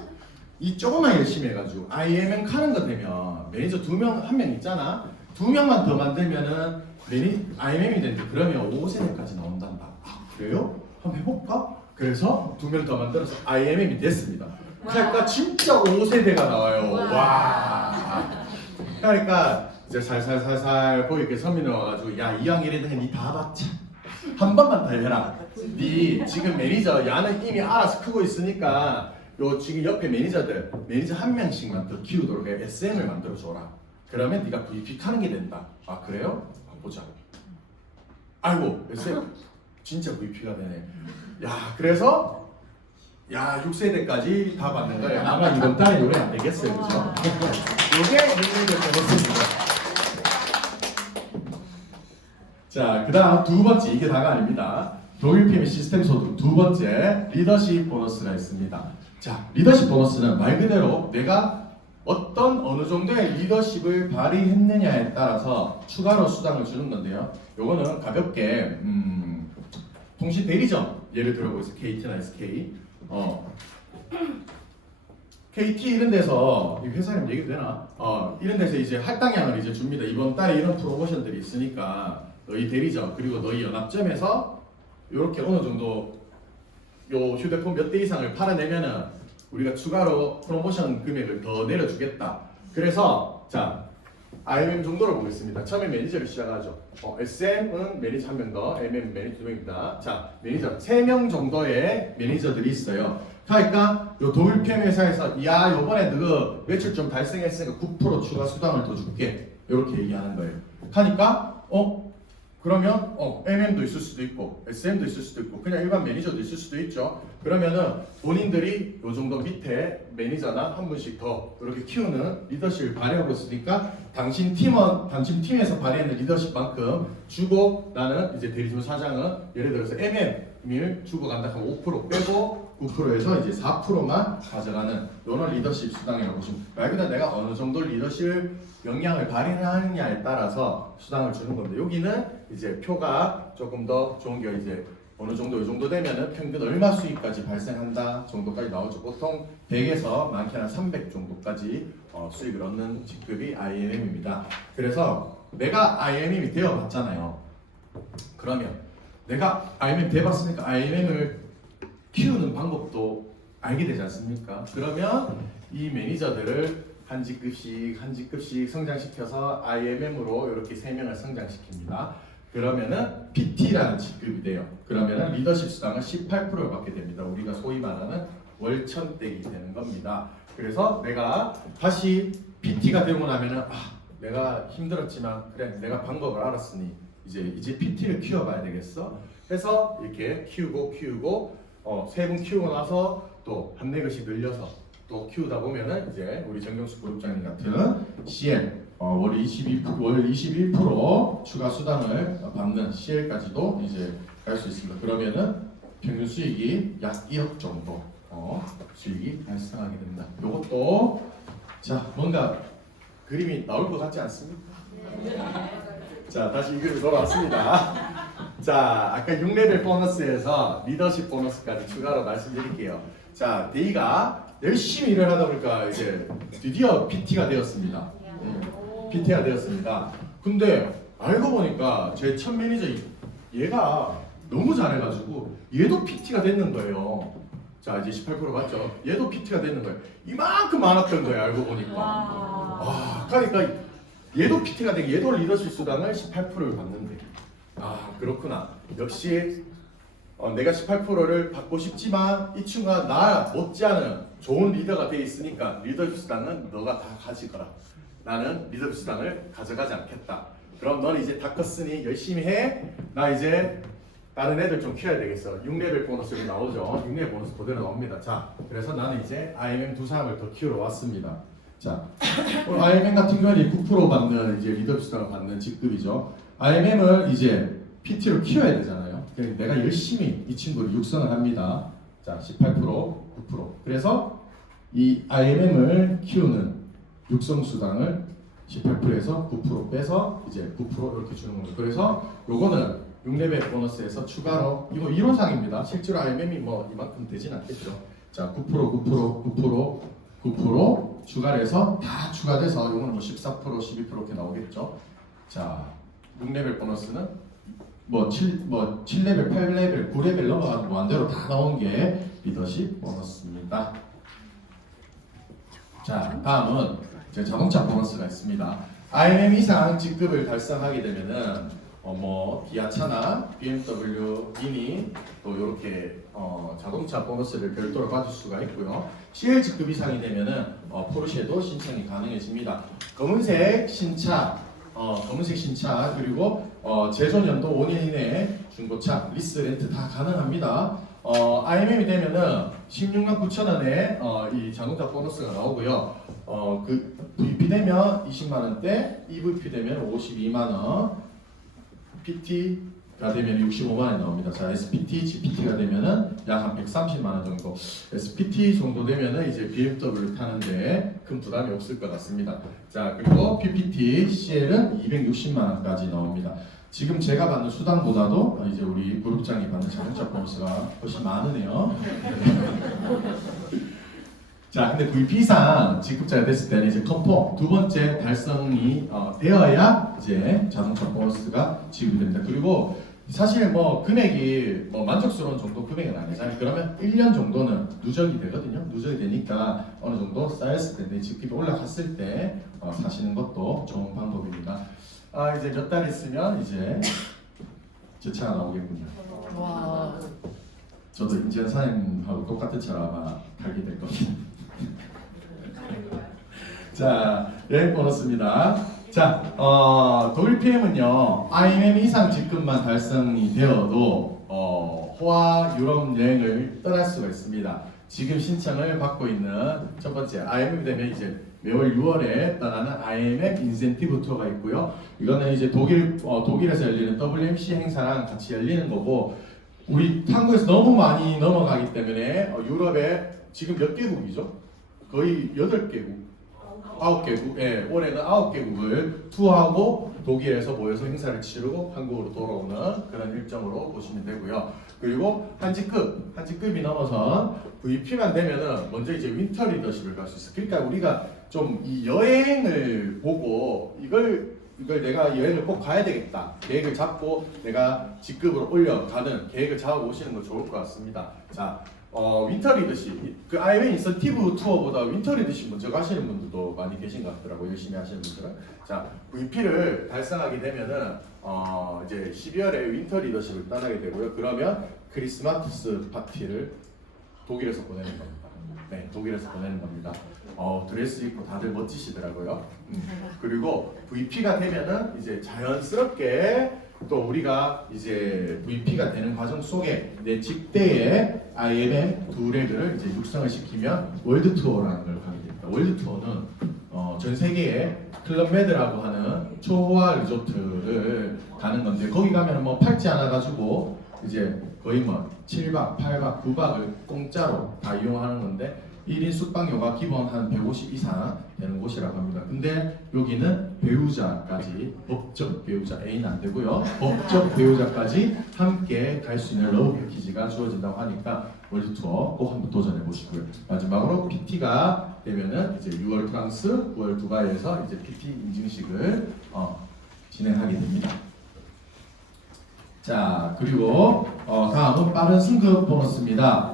이 조금만 열심히 해가지고 IMM 가는 거 되면 매니저 2명, 1명 있잖아. 2명만 더 만들면은 IMM이 되는데 그러면 5세대까지 나온단다. 그래요? 한번 해볼까? 그래서 2명 더 만들어서 IMM이 됐습니다. 그러니까 진짜 5세대가 나와요. 와. 그러니까 이제 살살살살 보이게 선민이 와가지고 야, 이왕 이랬는데 니 다 받자. 한 번만 더 해라. 니 지금 매니저 야는 이미 알아서 크고 있으니까 요 지금 옆에 매니저 한 명씩만 더 키우도록 해. SM을 만들어줘라. 그러면 네가 VP 하는 게 된다. 그래요? 보자. 아이고 SM 진짜 VP가 되네. 야, 그래서 6세대까지 다 받는 거예요. 아마 이번 달에 요래 안 되겠어요, 그죠? 요게 매니저 보너스입니다. 자, 그 다음 두 번째, 이게 다가 아닙니다. 독일 PM 시스템 소득 두 번째 리더십 보너스가 있습니다. 자, 리더십 보너스는 말 그대로 내가 어느 정도의 리더십을 발휘했느냐에 따라서 추가로 수당을 주는 건데요. 요거는 가볍게 통신 대리점 예를 들어보겠습니다. KT나 SK, KT 이런 데서 회사 이름 얘기도 되나? 이런 데서 이제 할당량을 이제 줍니다. 이번 달에 이런 프로모션들이 있으니까 너희 대리점 그리고 너희 연합점에서 이렇게 어느 정도 요 휴대폰 몇 대 이상을 팔아내면은 우리가 추가로 프로모션 금액을 더 내려주겠다. 그래서 자, IMM 정도로 보겠습니다. 처음에 매니저를 시작하죠. SM은 매니저 한 명 더, MM 매니저 2명입니다. 자, 매니저 3명 정도의 매니저들이 있어요. 그러니까 요 독일팸 회사에서 야, 요번에 너 매출 좀 달성했으니까 9% 추가 수당을 더 줄게. 이렇게 얘기하는 거예요. 하니까 그러면 MM도 있을 수도 있고 SM도 있을 수도 있고 그냥 일반 매니저도 있을 수도 있죠. 그러면은 본인들이 요 정도 밑에 매니저나 한 분씩 더 이렇게 키우는 리더십을 발휘하고 있으니까 당신 팀에서 발휘하는 리더십만큼 주고 나는 이제 대리점 사장은 예를 들어서 MM을 주고 간다 하면 5% 빼고 9%에서 이제 4%만 가져가는 이런 리더십 수당이라고 보시면 말 그대로 내가 어느 정도 리더십 역량을 발휘하느냐에 따라서 수당을 주는 건데 여기는 이제 표가 조금 더 좋은 게 이제 어느 정도 이 정도 되면은 평균 얼마 수익까지 발생한다 정도까지 나오죠. 보통 100에서 많게는 300 정도까지 수익을 얻는 직급이 IMM입니다. 그래서 내가 IMM이 되어봤잖아요. 그러면 내가 IMM 돼봤으니까 IMM을 키우는 방법도 알게 되지 않습니까? 그러면 이 매니저들을 한 직급씩 성장시켜서 IMM으로 이렇게 3명을 성장시킵니다. 그러면은 PT라는 직급이 돼요. 그러면은 리더십 수당은 18%를 받게 됩니다. 우리가 소위 말하는 월천댁이 되는 겁니다. 그래서 내가 다시 PT가 되고 나면은 내가 힘들었지만 그래 내가 방법을 알았으니 이제 PT를 키워봐야 되겠어. 해서 이렇게 키우고 3분 키우고 나서 또 한 4개씩 늘려서 또 키우다 보면은 이제 우리 정경수 그룹장님 같은 CL 월 21% 추가 수당을 받는 CL까지도 이제 갈 수 있습니다. 그러면은 평균 수익이 약 1억 정도 수익이 발생하게 됩니다. 이것도 자 뭔가 그림이 나올 것 같지 않습니까? 자 다시 이 그림 돌아왔습니다. 자 아까 6레벨 보너스에서 리더십 보너스까지 추가로 말씀드릴게요. 자 데이가 열심히 일을 하다 보니까 이제 드디어 PT가 되었습니다. PT가 되었습니다. 근데 알고 보니까 제 첫 매니저 얘가 너무 잘해가지고 얘도 PT가 됐는 거예요. 자 이제 18% 맞죠? 얘도 PT가 됐는 거예요. 이만큼 많았던 거예요. 알고 보니까. 와, 그러니까 얘도 PT가 되고 얘도 리더십 수당을 18%를 받는데 그렇구나. 역시 내가 18%를 받고 싶지만 이 친구가 나 못지않은 좋은 리더가 돼 있으니까 리더십 수당은 너가 다 가지거라. 나는 리더십 수당을 가져가지 않겠다. 그럼 너는 이제 다 컸으니 열심히 해. 나 이제 다른 애들 좀 키워야 되겠어. 6레벨 보너스로 나오죠. 6레벨 보너스 그대로 나옵니다. 자, 그래서 나는 이제 IMM 두 사람을 더 키우러 왔습니다. 자, IMM 같은 경우는 9% 받는 이제 리더십 수당을 받는 직급이죠. IMM을 이제 PT로 키워야 되잖아요. 그러니까 내가 열심히 이 친구를 육성을 합니다. 자, 18%, 9%. 그래서 이 IMM을 키우는 육성 수당을 18%에서 9% 빼서 이제 9% 이렇게 주는 겁니다. 그래서 요거는 6레벨 보너스에서 추가로 이거 이론상입니다. 실제로 IMM이 뭐 이만큼 되진 않겠죠. 자, 9% 추가를 해서 다 추가돼서 요거는 뭐 14%, 12% 이렇게 나오겠죠. 자, 6레벨 보너스는 뭐 7레벨, 8레벨, 9레벨 넘어가서 무한대로 다 나온 게 리더십 보너스입니다. 자, 다음은 자동차 보너스가 있습니다. IMM 이상 직급을 달성하게 되면은 뭐 기아차나 BMW, 미니 또 이렇게 자동차 보너스를 별도로 받을 수가 있고요. CL 직급 이상이 되면은 포르쉐도 신청이 가능해집니다. 검은색 신차 그리고 제조 연도 5년 이내에 중고차 리스 렌트 다 가능합니다. IMM이 되면은 16만 9천 원에 이 자동차 보너스가 나오고요. 그 VP 되면 20만 원대, EVP 되면 52만 원, PT가 되면 65만 원 나옵니다. 자, SPT, GPT가 되면은 약 한 130만 원 정도. SPT 정도 되면은 이제 BMW 타는데 큰 부담이 없을 것 같습니다. 자, 그리고 PPT, CL은 260만 원까지 나옵니다. 지금 제가 받는 수당보다도 이제 우리 그룹장이 받는 자동차 보너스가 훨씬 많으네요. 자, 근데 VP 이상 직급자가 됐을 때는 이제 컨펌 두 번째 달성이 되어야 이제 자동차 보너스가 지급이 됩니다. 그리고 사실 뭐 금액이 뭐 만족스러운 정도 금액은 아니잖아요. 그러면 1년 정도는 누적이 되거든요. 누적이 되니까 어느 정도 쌓였을 때, 직급이 올라갔을 때 사시는 것도 좋은 방법입니다. 이제 몇 달 있으면 이제 제 차가 나오겠군요. 와. 저도 임지현 사장님하고 똑같은 차를 아마 달게 될 겁니다. 자, 여행 보너스입니다. 자, 독일 PM은요, IMM 이상 직급만 달성이 되어도 호화 유럽 여행을 떠날 수가 있습니다. 지금 신청을 받고 있는 첫 번째 IMM이 되면 이제 매월 6월에 떠나는 IMM 인센티브 투어가 있고요. 이거는 이제 독일에서 열리는 WMC 행사랑 같이 열리는 거고, 우리 한국에서 너무 많이 넘어가기 때문에 유럽에 지금 몇 개국이죠? 거의 8개국, 9개국, 예, 올해는 9개국을 투어하고 독일에서 모여서 행사를 치르고 한국으로 돌아오는 그런 일정으로 보시면 되고요. 그리고 한직급이 넘어선 VP만 되면은 먼저 이제 윈터 리더십을 갈 수 있어. 그러니까 우리가 좀 이 여행을 보고 이걸 내가 여행을 꼭 가야 되겠다 계획을 잡고 내가 직급으로 올려가는 계획을 잡아보시는 거 좋을 것 같습니다. 자, 윈터 리더십, 그 IM 인센티브 투어보다 윈터 리더십 먼저 가시는 분들도 많이 계신 것 같더라고요. 열심히 하시는 분들은. 자, VP를 달성하게 되면은 이제 12월에 윈터 리더십을 떠나게 되고요. 그러면 크리스마스 파티를 독일에서 보내는 겁니다. 네, 독일에서 보내는 겁니다. 드레스 입고 다들 멋지시더라고요. 그리고 VP가 되면은 이제 자연스럽게 또 우리가 이제 VP가 되는 과정 속에 내 직대의 IMM 두 레그를 이제 육성을 시키면 월드 투어라는 걸 가게 됩니다. 월드 투어는 전 세계의 클럽 메드라고 하는 초호화 리조트를 가는 건데 거기 가면 뭐 팔찌 하나 가지고 이제 거의 뭐 7박, 8박, 9박을 공짜로 다 이용하는 건데 1인 숙박료가 기본 한 150 이상 되는 곳이라고 합니다. 근데 여기는 배우자까지, 법적 배우자, 애인 안 되고요. 법적 배우자까지 함께 갈 수 있는 러브 패키지가 주어진다고 하니까 월드 투어 꼭 한번 도전해 보시고요. 마지막으로 PT가 되면은 이제 6월 프랑스, 9월 두바이에서 이제 PT 인증식을 진행하게 됩니다. 자, 그리고 다음은 빠른 승급 보너스입니다.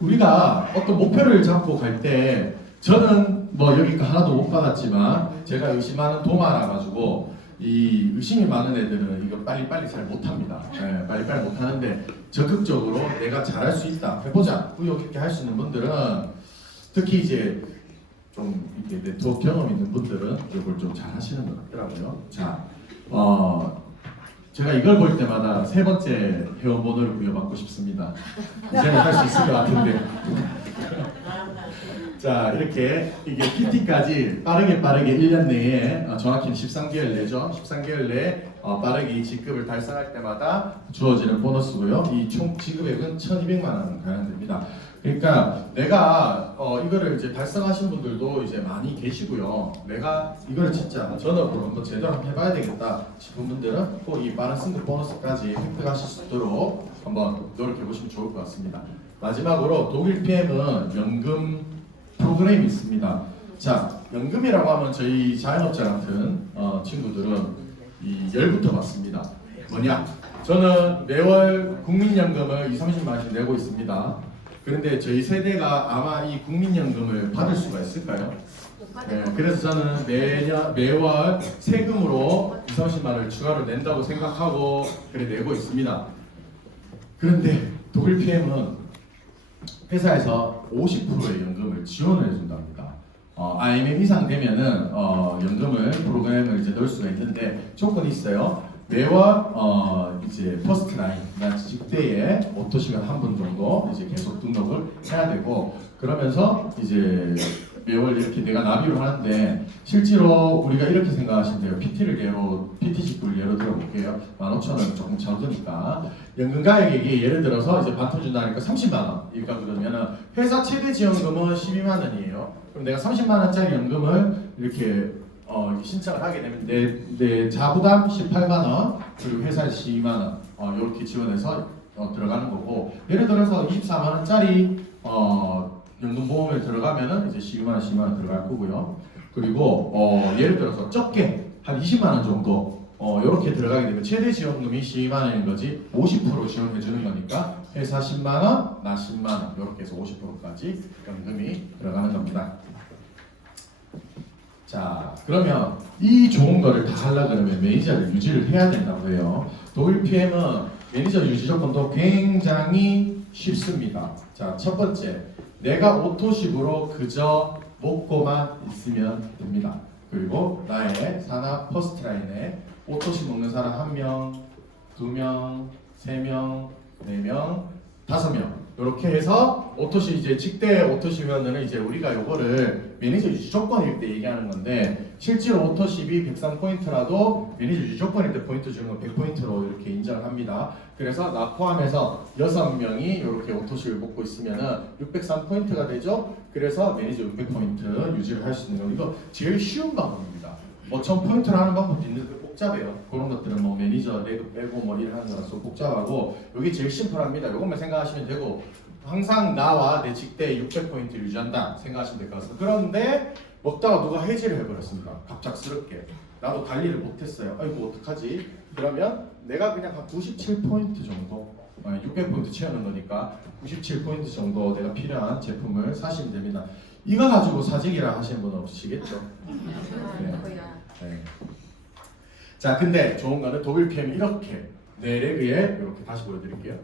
우리가 어떤 목표를 잡고 갈 때 저는 뭐 여기가 하나도 못 받았지만 제가 의심하는 도마라 가지고 이 의심이 많은 애들은 이거 빨리빨리 잘 못합니다. 네, 빨리빨리 못하는데 적극적으로 내가 잘할 수 있다 해보자 의욕 있게 할 수 있는 분들은 특히 이제 좀 이렇게 네트워크 경험 있는 분들은 이걸 좀 잘하시는 것 같더라고요. 자, 제가 이걸 볼 때마다 세 번째 회원 번호를 부여받고 싶습니다. 이제는 할 수 있을 것 같은데. 자, 이렇게 이게 PT까지 빠르게 1년 내에 정확히는 13개월 내죠. 13개월 내에 빠르게 이 직급을 달성할 때마다 주어지는 보너스고요. 이 총 지급액은 1,200만 원 가량됩니다. 그러니까 내가 이거를 이제 달성하신 분들도 이제 많이 계시고요. 내가 이걸 진짜 전업으로 한번 제대로 한번 해봐야 되겠다 싶은 분들은 꼭 이 빠른 승급 보너스까지 획득하실 수 있도록 한번 노력해 보시면 좋을 것 같습니다. 마지막으로 독일 PM은 연금 프로그램이 있습니다. 자, 연금이라고 하면 저희 자영업자 같은 친구들은 이 열부터 받습니다. 뭐냐? 저는 매월 국민연금을 20-30만 원씩 내고 있습니다. 그런데 저희 세대가 아마 이 국민연금을 받을 수가 있을까요? 네, 그래서 저는 매월 세금으로 20-30만 원을 추가로 낸다고 생각하고 그래 내고 있습니다. 그런데 독일 PM은 회사에서 50%의 연금을 지원을 해준답니다. IMM 이상 되면은 프로그램을 이제 넣을 수가 있는데 조건이 있어요. 매월 이제 퍼스트 라인, 직대에 오토 시간 한 분 정도 이제 계속 등록을 해야 되고 그러면서 이제 매월 이렇게 내가 나비로 하는데 실제로 우리가 이렇게 생각하시면 돼요. PT 직구를 예로 들어볼게요. 15,000원은 조금 적으니까 연금가액이 예를 들어서 이제 반토 준다니까 30만 원. 그러니까 그러면은 회사 최대 지원금은 12만 원이에요. 그럼 내가 30만 원짜리 연금을 이렇게 신청을 하게 되면 내 자부담 18만 원 그리고 회사 12만 원 이렇게 지원해서 들어가는 거고 예를 들어서 24만 원짜리 연금보험에 들어가면은 이제 12만 원, 10만 원 들어갈 거고요. 그리고 예를 들어서 적게 한 20만 원 정도 이렇게 들어가게 되면 최대 지원금이 12만 원인 거지 50% 지원해 주는 거니까 회사 10만 원, 나 10만 원 이렇게 해서 50%까지 연금이 들어가는 겁니다. 자, 그러면 이 좋은 거를 다 하려고 그러면 매니저를 유지를 해야 된다고 해요. 독일 PM은 매니저 유지 조건도 굉장히 쉽습니다. 자, 첫 번째, 내가 오토식으로 그저 먹고만 있으면 됩니다. 그리고 나의 산하 퍼스트 라인에 오토식 먹는 사람 1명, 2명, 3명, 4명, 5명 이렇게 해서 오토식 이제 직대 오토식이면은 이제 우리가 요거를 매니저 유지 조건일 때 얘기하는 건데 실제로 오토식이 103포인트라도 매니저 유지 조건일 때 포인트 주는 건 100포인트로 이렇게 인정을 합니다. 그래서 나 포함해서 6명이 이렇게 오토식을 먹고 있으면은 603포인트가 되죠. 그래서 매니저 600포인트 유지를 할 수 있는 거 이거 제일 쉬운 방법입니다. 뭐 1000포인트를 하는 방법도 있는데 복잡해요. 그런 것들은 뭐 매니저 레그 빼고 뭐 이런 거라서 복잡하고 여기 제일 심플합니다. 이것만 생각하시면 되고 항상 나와 내 직대에 600포인트 유지한다 생각하시면 될 것 같습니다. 그런데 먹다가 누가 해지를 해버렸습니다. 갑작스럽게. 나도 관리를 못했어요. 아이고 어떡하지? 그러면 내가 그냥 한 97포인트 정도 600포인트 채우는 거니까 97포인트 정도 내가 필요한 제품을 사시면 됩니다. 이거 가지고 사직이라 하시는 분 없으시겠죠? 네. 네. 자, 근데 좋은 거는 독일 PM 이렇게 내 레그에 이렇게 다시 보여드릴게요.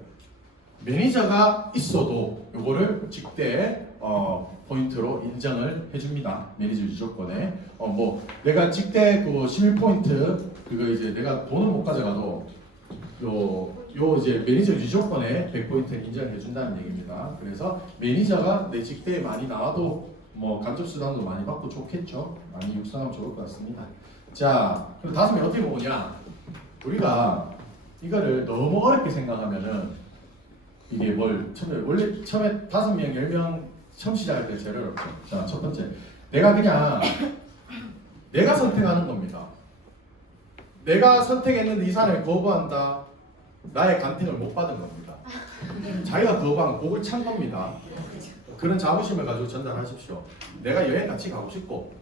매니저가 있어도 이거를 직대 포인트로 인정을 해줍니다. 매니저 유조건에 뭐 내가 직대 그 11포인트 그거 이제 내가 돈을 못 가져가도 요 이제 매니저 유조건에 100포인트 인정을 해준다는 얘기입니다. 그래서 매니저가 내 직대에 많이 나와도 뭐 간접 수당도 많이 받고 좋겠죠. 많이 육성하면 좋을 것 같습니다. 자, 그럼 다섯 명 어떻게 보냐? 우리가 이거를 너무 어렵게 생각하면은 이게 뭘 원래 처음에 5명, 10명 처음 시작할 때 제일 어렵죠. 자, 첫 번째, 내가 그냥 내가 선택하는 겁니다. 내가 선택했는데 이 사람이 거부한다. 나의 간택을 못 받은 겁니다. 자기가 거부한 곡을 찬 겁니다. 그런 자부심을 가지고 전달하십시오. 내가 여행 같이 가고 싶고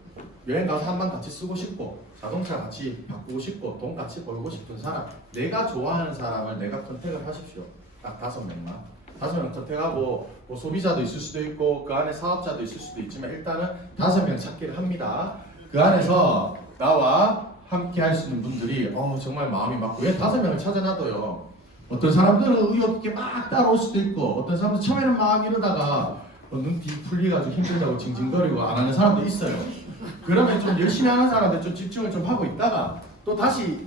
여행 가서 한 번 같이 쓰고 싶고 자동차 같이 바꾸고 싶고 돈 같이 벌고 싶은 사람, 내가 좋아하는 사람을 내가 컨택을 하십시오. 딱 5명만. 5명 컨택하고 뭐 소비자도 있을 수도 있고 그 안에 사업자도 있을 수도 있지만 일단은 5명 찾기를 합니다. 그 안에서 나와 함께 할 수 있는 분들이 정말 마음이 맞고 왜 5명을 찾아놔도요. 어떤 사람들은 의욕 있게 막 따라올 수도 있고 어떤 사람들 처음에는 막 이러다가 눈 뒤 풀리가지고 힘들다고 징징거리고 안 하는 사람도 있어요. 그러면 좀 열심히 하는 사람들 좀 집중을 좀 하고 있다가 또 다시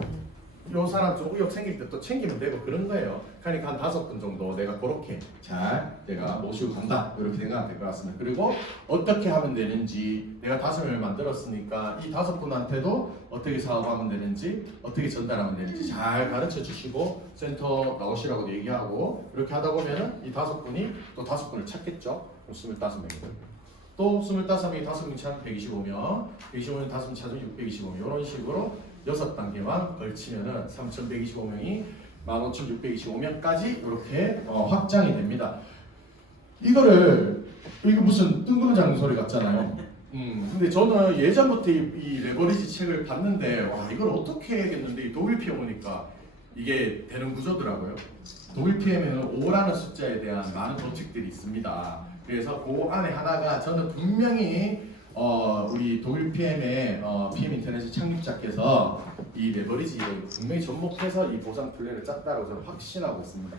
요 사람 좀 의욕 생길 때 또 챙기면 되고 그런 거예요. 그러니까 한 5분 정도 내가 그렇게 잘 내가 모시고 간다 이렇게 생각하면 될 것 같습니다. 그리고 어떻게 하면 되는지 내가 5명을 만들었으니까 이 5분한테도 어떻게 사업하면 되는지 어떻게 전달하면 되는지 잘 가르쳐 주시고 센터 나오시라고 얘기하고 이렇게 하다 보면은 이 5분이 또 5분을 찾겠죠. 25명이고 또 25명이 5명 찾으면 125명 125명 5명 찾으면 625명 이런 식으로 6단계만 걸치면은 3,125명이 15,625명까지 이렇게 확장이 됩니다. 이거를 이거 무슨 뜬구름 소리 같잖아요. 근데 저는 예전부터 이 레버리지 책을 봤는데 와 이걸 어떻게 해야겠는데 이 독일 PM 오니까 이게 되는 구조더라고요. 독일 PM에는 5라는 숫자에 대한 많은 법칙들이 있습니다. 그래서 그 안에 하나가 저는 분명히 우리 독일 PM의 PM 인터넷 창립자께서 이 레버리지를 분명히 접목해서 이 보상 플랜을 짰다고 저는 확신하고 있습니다.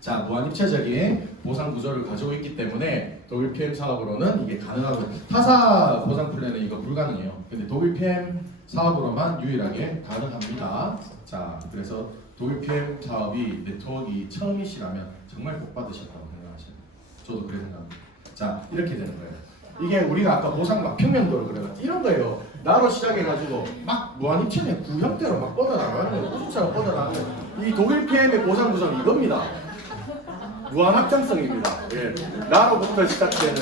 자, 무한입체적인 보상 구조를 가지고 있기 때문에 독일 PM 사업으로는 이게 가능하고 타사 보상 플랜은 이거 불가능해요. 근데 독일 PM 사업으로만 유일하게 가능합니다. 자, 그래서 독일 PM 사업이 네트워크가 처음이시라면 정말 복 받으셨다고 생각하시면 저도 그래 생각합니다. 자, 이렇게 되는 거예요. 이게 우리가 아까 보상 막 평면도로 그래가지고 이런 거예요. 나로 시작해가지고 막 무한입체의 구형대로 막 뻗어나가는 거예요. 우주처럼 뻗어나가는 거예요. 이 독일 PM의 보상 구조는 이겁니다. 무한 확장성입니다. 예. 나로부터 시작되는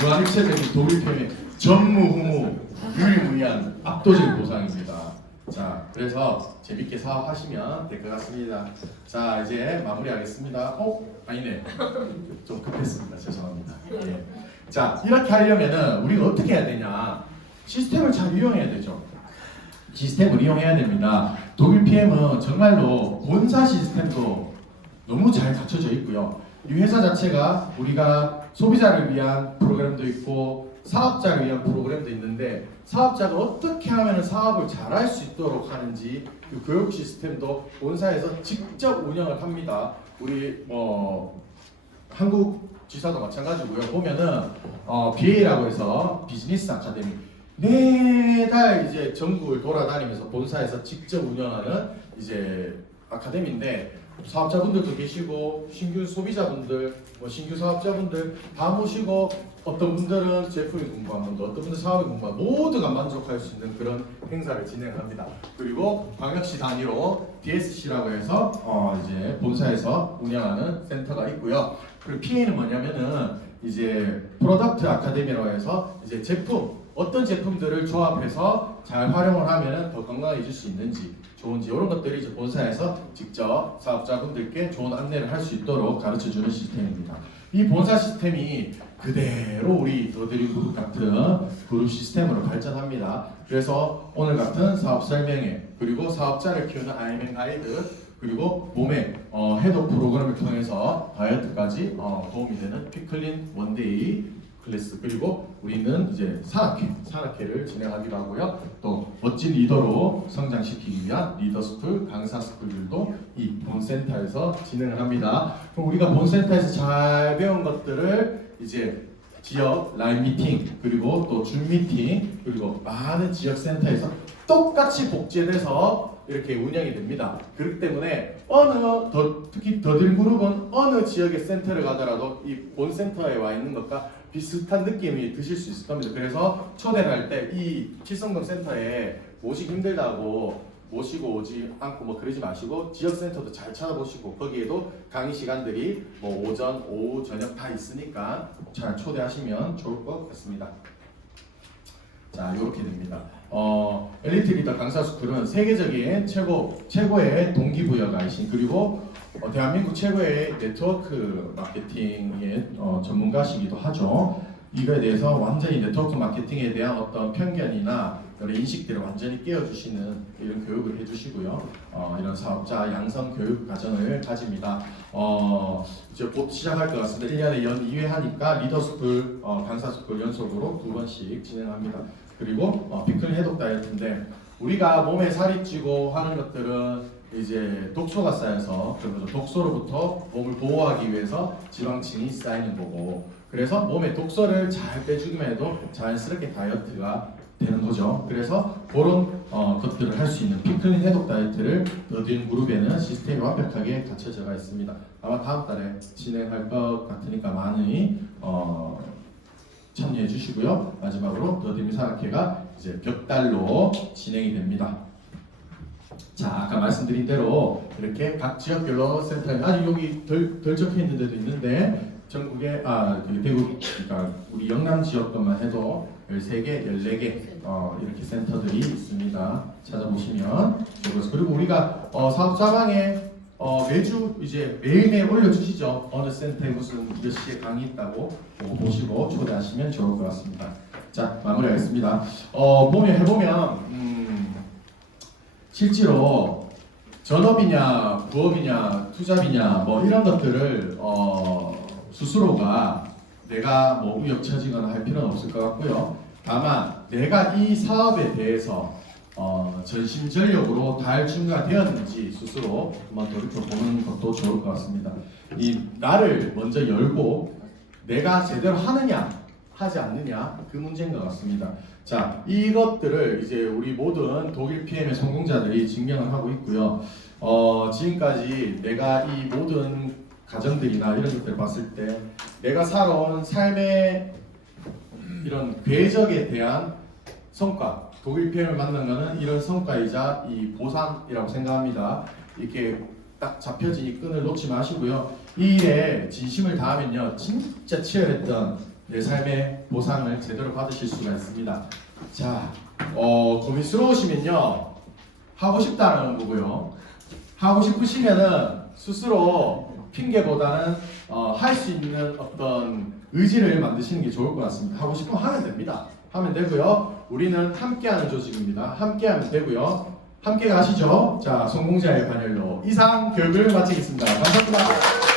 무한입체적인 독일 PM의 전무후무 유일무이한 압도적인 보상입니다. 자, 그래서 재밌게 사업하시면 될 것 같습니다. 자, 이제 마무리하겠습니다. 아니네. 좀 급했습니다. 죄송합니다. 예. 자, 이렇게 하려면은 우리가 어떻게 해야 되냐? 시스템을 잘 이용해야 되죠. 시스템을 이용해야 됩니다. 독일 PM은 정말로 본사 시스템도 너무 잘 갖춰져 있고요. 이 회사 자체가 우리가 소비자를 위한 프로그램도 있고 사업자를 위한 프로그램도 있는데 사업자가 어떻게 하면 사업을 잘할 수 있도록 하는지 그 교육 시스템도 본사에서 직접 운영을 합니다. 우리 한국 지사도 마찬가지고요. 보면은 BA라고 해서 비즈니스 아카데미 매달 이제 전국을 돌아다니면서 본사에서 직접 운영하는 이제 아카데미인데 사업자분들도 계시고 신규 소비자분들, 신규 사업자분들 다 모시고 어떤 분들은 제품이 궁금한 분들, 어떤 분들 사업이 궁금한 모두가 만족할 수 있는 그런 행사를 진행합니다. 그리고 광역시 단위로 DSC라고 해서 이제 본사에서 운영하는 센터가 있고요. 그리고 PA는 뭐냐면은 이제 프로덕트 아카데미라고 해서 이제 제품 어떤 제품들을 조합해서 잘 활용을 하면 더 건강해질 수 있는지 좋은지 이런 것들이 이제 본사에서 직접 사업자분들께 좋은 안내를 할 수 있도록 가르쳐주는 시스템입니다. 이 본사 시스템이 그대로 우리 더드림 그룹 같은 그룹 시스템으로 발전합니다. 그래서 오늘 같은 사업 설명회 그리고 사업자를 키우는 아이맨 가이드 그리고 몸의 해독 프로그램을 통해서 다이어트까지 도움이 되는 피클린 원데이 클래스 그리고 우리는 이제 산악회를 진행하기도 하고요. 또 멋진 리더로 성장시키기 위한 리더스쿨, 강사스쿨들도 이 본센터에서 진행을 합니다. 그럼 우리가 본센터에서 잘 배운 것들을 이제 지역 라인 미팅 그리고 또 줌 미팅 그리고 많은 지역 센터에서 똑같이 복제돼서 이렇게 운영이 됩니다. 그렇기 때문에 특히 더드림 그룹은 어느 지역의 센터를 가더라도 이 본 센터에 와 있는 것과 비슷한 느낌이 드실 수 있을 겁니다. 그래서 초대를 할 때 이 칠성동 센터에 오시기 힘들다고 모시고 오지 않고 뭐 그러지 마시고 지역 센터도 잘 찾아보시고 거기에도 강의 시간들이 뭐 오전, 오후, 저녁 다 있으니까 잘 초대하시면 좋을 것 같습니다. 자, 이렇게 됩니다. 엘리트 리더 강사스쿨은 세계적인 최고의 동기부여가이신 그리고 대한민국 최고의 네트워크 마케팅의 전문가시기도 하죠. 이거에 대해서 완전히 네트워크 마케팅에 대한 어떤 편견이나 여러 인식들을 완전히 깨워주시는 이런 교육을 해주시고요. 이런 사업자 양성 교육 과정을 가집니다. 이제 곧 시작할 것 같습니다. 1년에 연 2회 하니까 리더스쿨, 강사스쿨 연속으로 2번씩 진행합니다. 그리고 피클린 해독 다이어트인데 우리가 몸에 살이 찌고 하는 것들은 이제 독소가 쌓여서 독소로부터 몸을 보호하기 위해서 지방층이 쌓이는 거고 그래서 몸에 독소를 잘 빼주기만 해도 자연스럽게 다이어트가 되는 거죠. 그래서 그런 것들을 할 수 있는 피클린 해독 다이어트를 더드림 그룹에는 시스템이 완벽하게 갖춰져 있습니다. 아마 다음 달에 진행할 것 같으니까 많이 참여해 주시고요. 마지막으로 더드림 산악회가 이제 벽달로 진행이 됩니다. 자, 아까 말씀드린 대로 이렇게 각 지역별로 센터에 아직 여기 덜 적혀 있는 데도 있는데 전국에 대구 그러니까 우리 영남 지역 것만 해도 13개, 14개 이렇게 센터들이 있습니다. 찾아보시면 그리고 우리가 사업자방에 매주 이제 매일매일 올려주시죠. 어느 센터에 무슨 몇 시에 강의 있다고 보시고 초대하시면 좋을 것 같습니다. 자, 마무리하겠습니다. 해보면 실제로 전업이냐 부업이냐 투잡이냐 뭐 이런 것들을 스스로가 내가 뭐 우여쳐지거나 할 필요는 없을 것 같고요. 다만 내가 이 사업에 대해서 전심전력으로 다할 준비가 되었는지 스스로 한번 돌이켜보는 것도 좋을 것 같습니다. 이 나를 먼저 열고 내가 제대로 하느냐 하지 않느냐 그 문제인 것 같습니다. 자, 이것들을 이제 우리 모든 독일 PM의 성공자들이 증명을 하고 있고요. 지금까지 내가 이 모든 가정들이나 이런 것들을 봤을 때 내가 살아온 삶의 이런 궤적에 대한 성과, 독일 PM을 만난 것은 이런 성과이자 이 보상이라고 생각합니다. 이렇게 딱 잡혀진 이 끈을 놓지 마시고요. 이 일에 진심을 다하면요, 진짜 치열했던 내 삶의 보상을 제대로 받으실 수가 있습니다. 자, 고민스러우시면요, 하고 싶다는 거고요. 하고 싶으시면은 스스로 핑계보다는 할 수 있는 어떤 의지를 만드시는 게 좋을 것 같습니다. 하고 싶으면 하면 됩니다. 하면 되고요. 우리는 함께하는 조직입니다. 함께하면 되고요. 함께 가시죠. 자, 성공자의 반열로 이상 교육을 마치겠습니다. 감사합니다.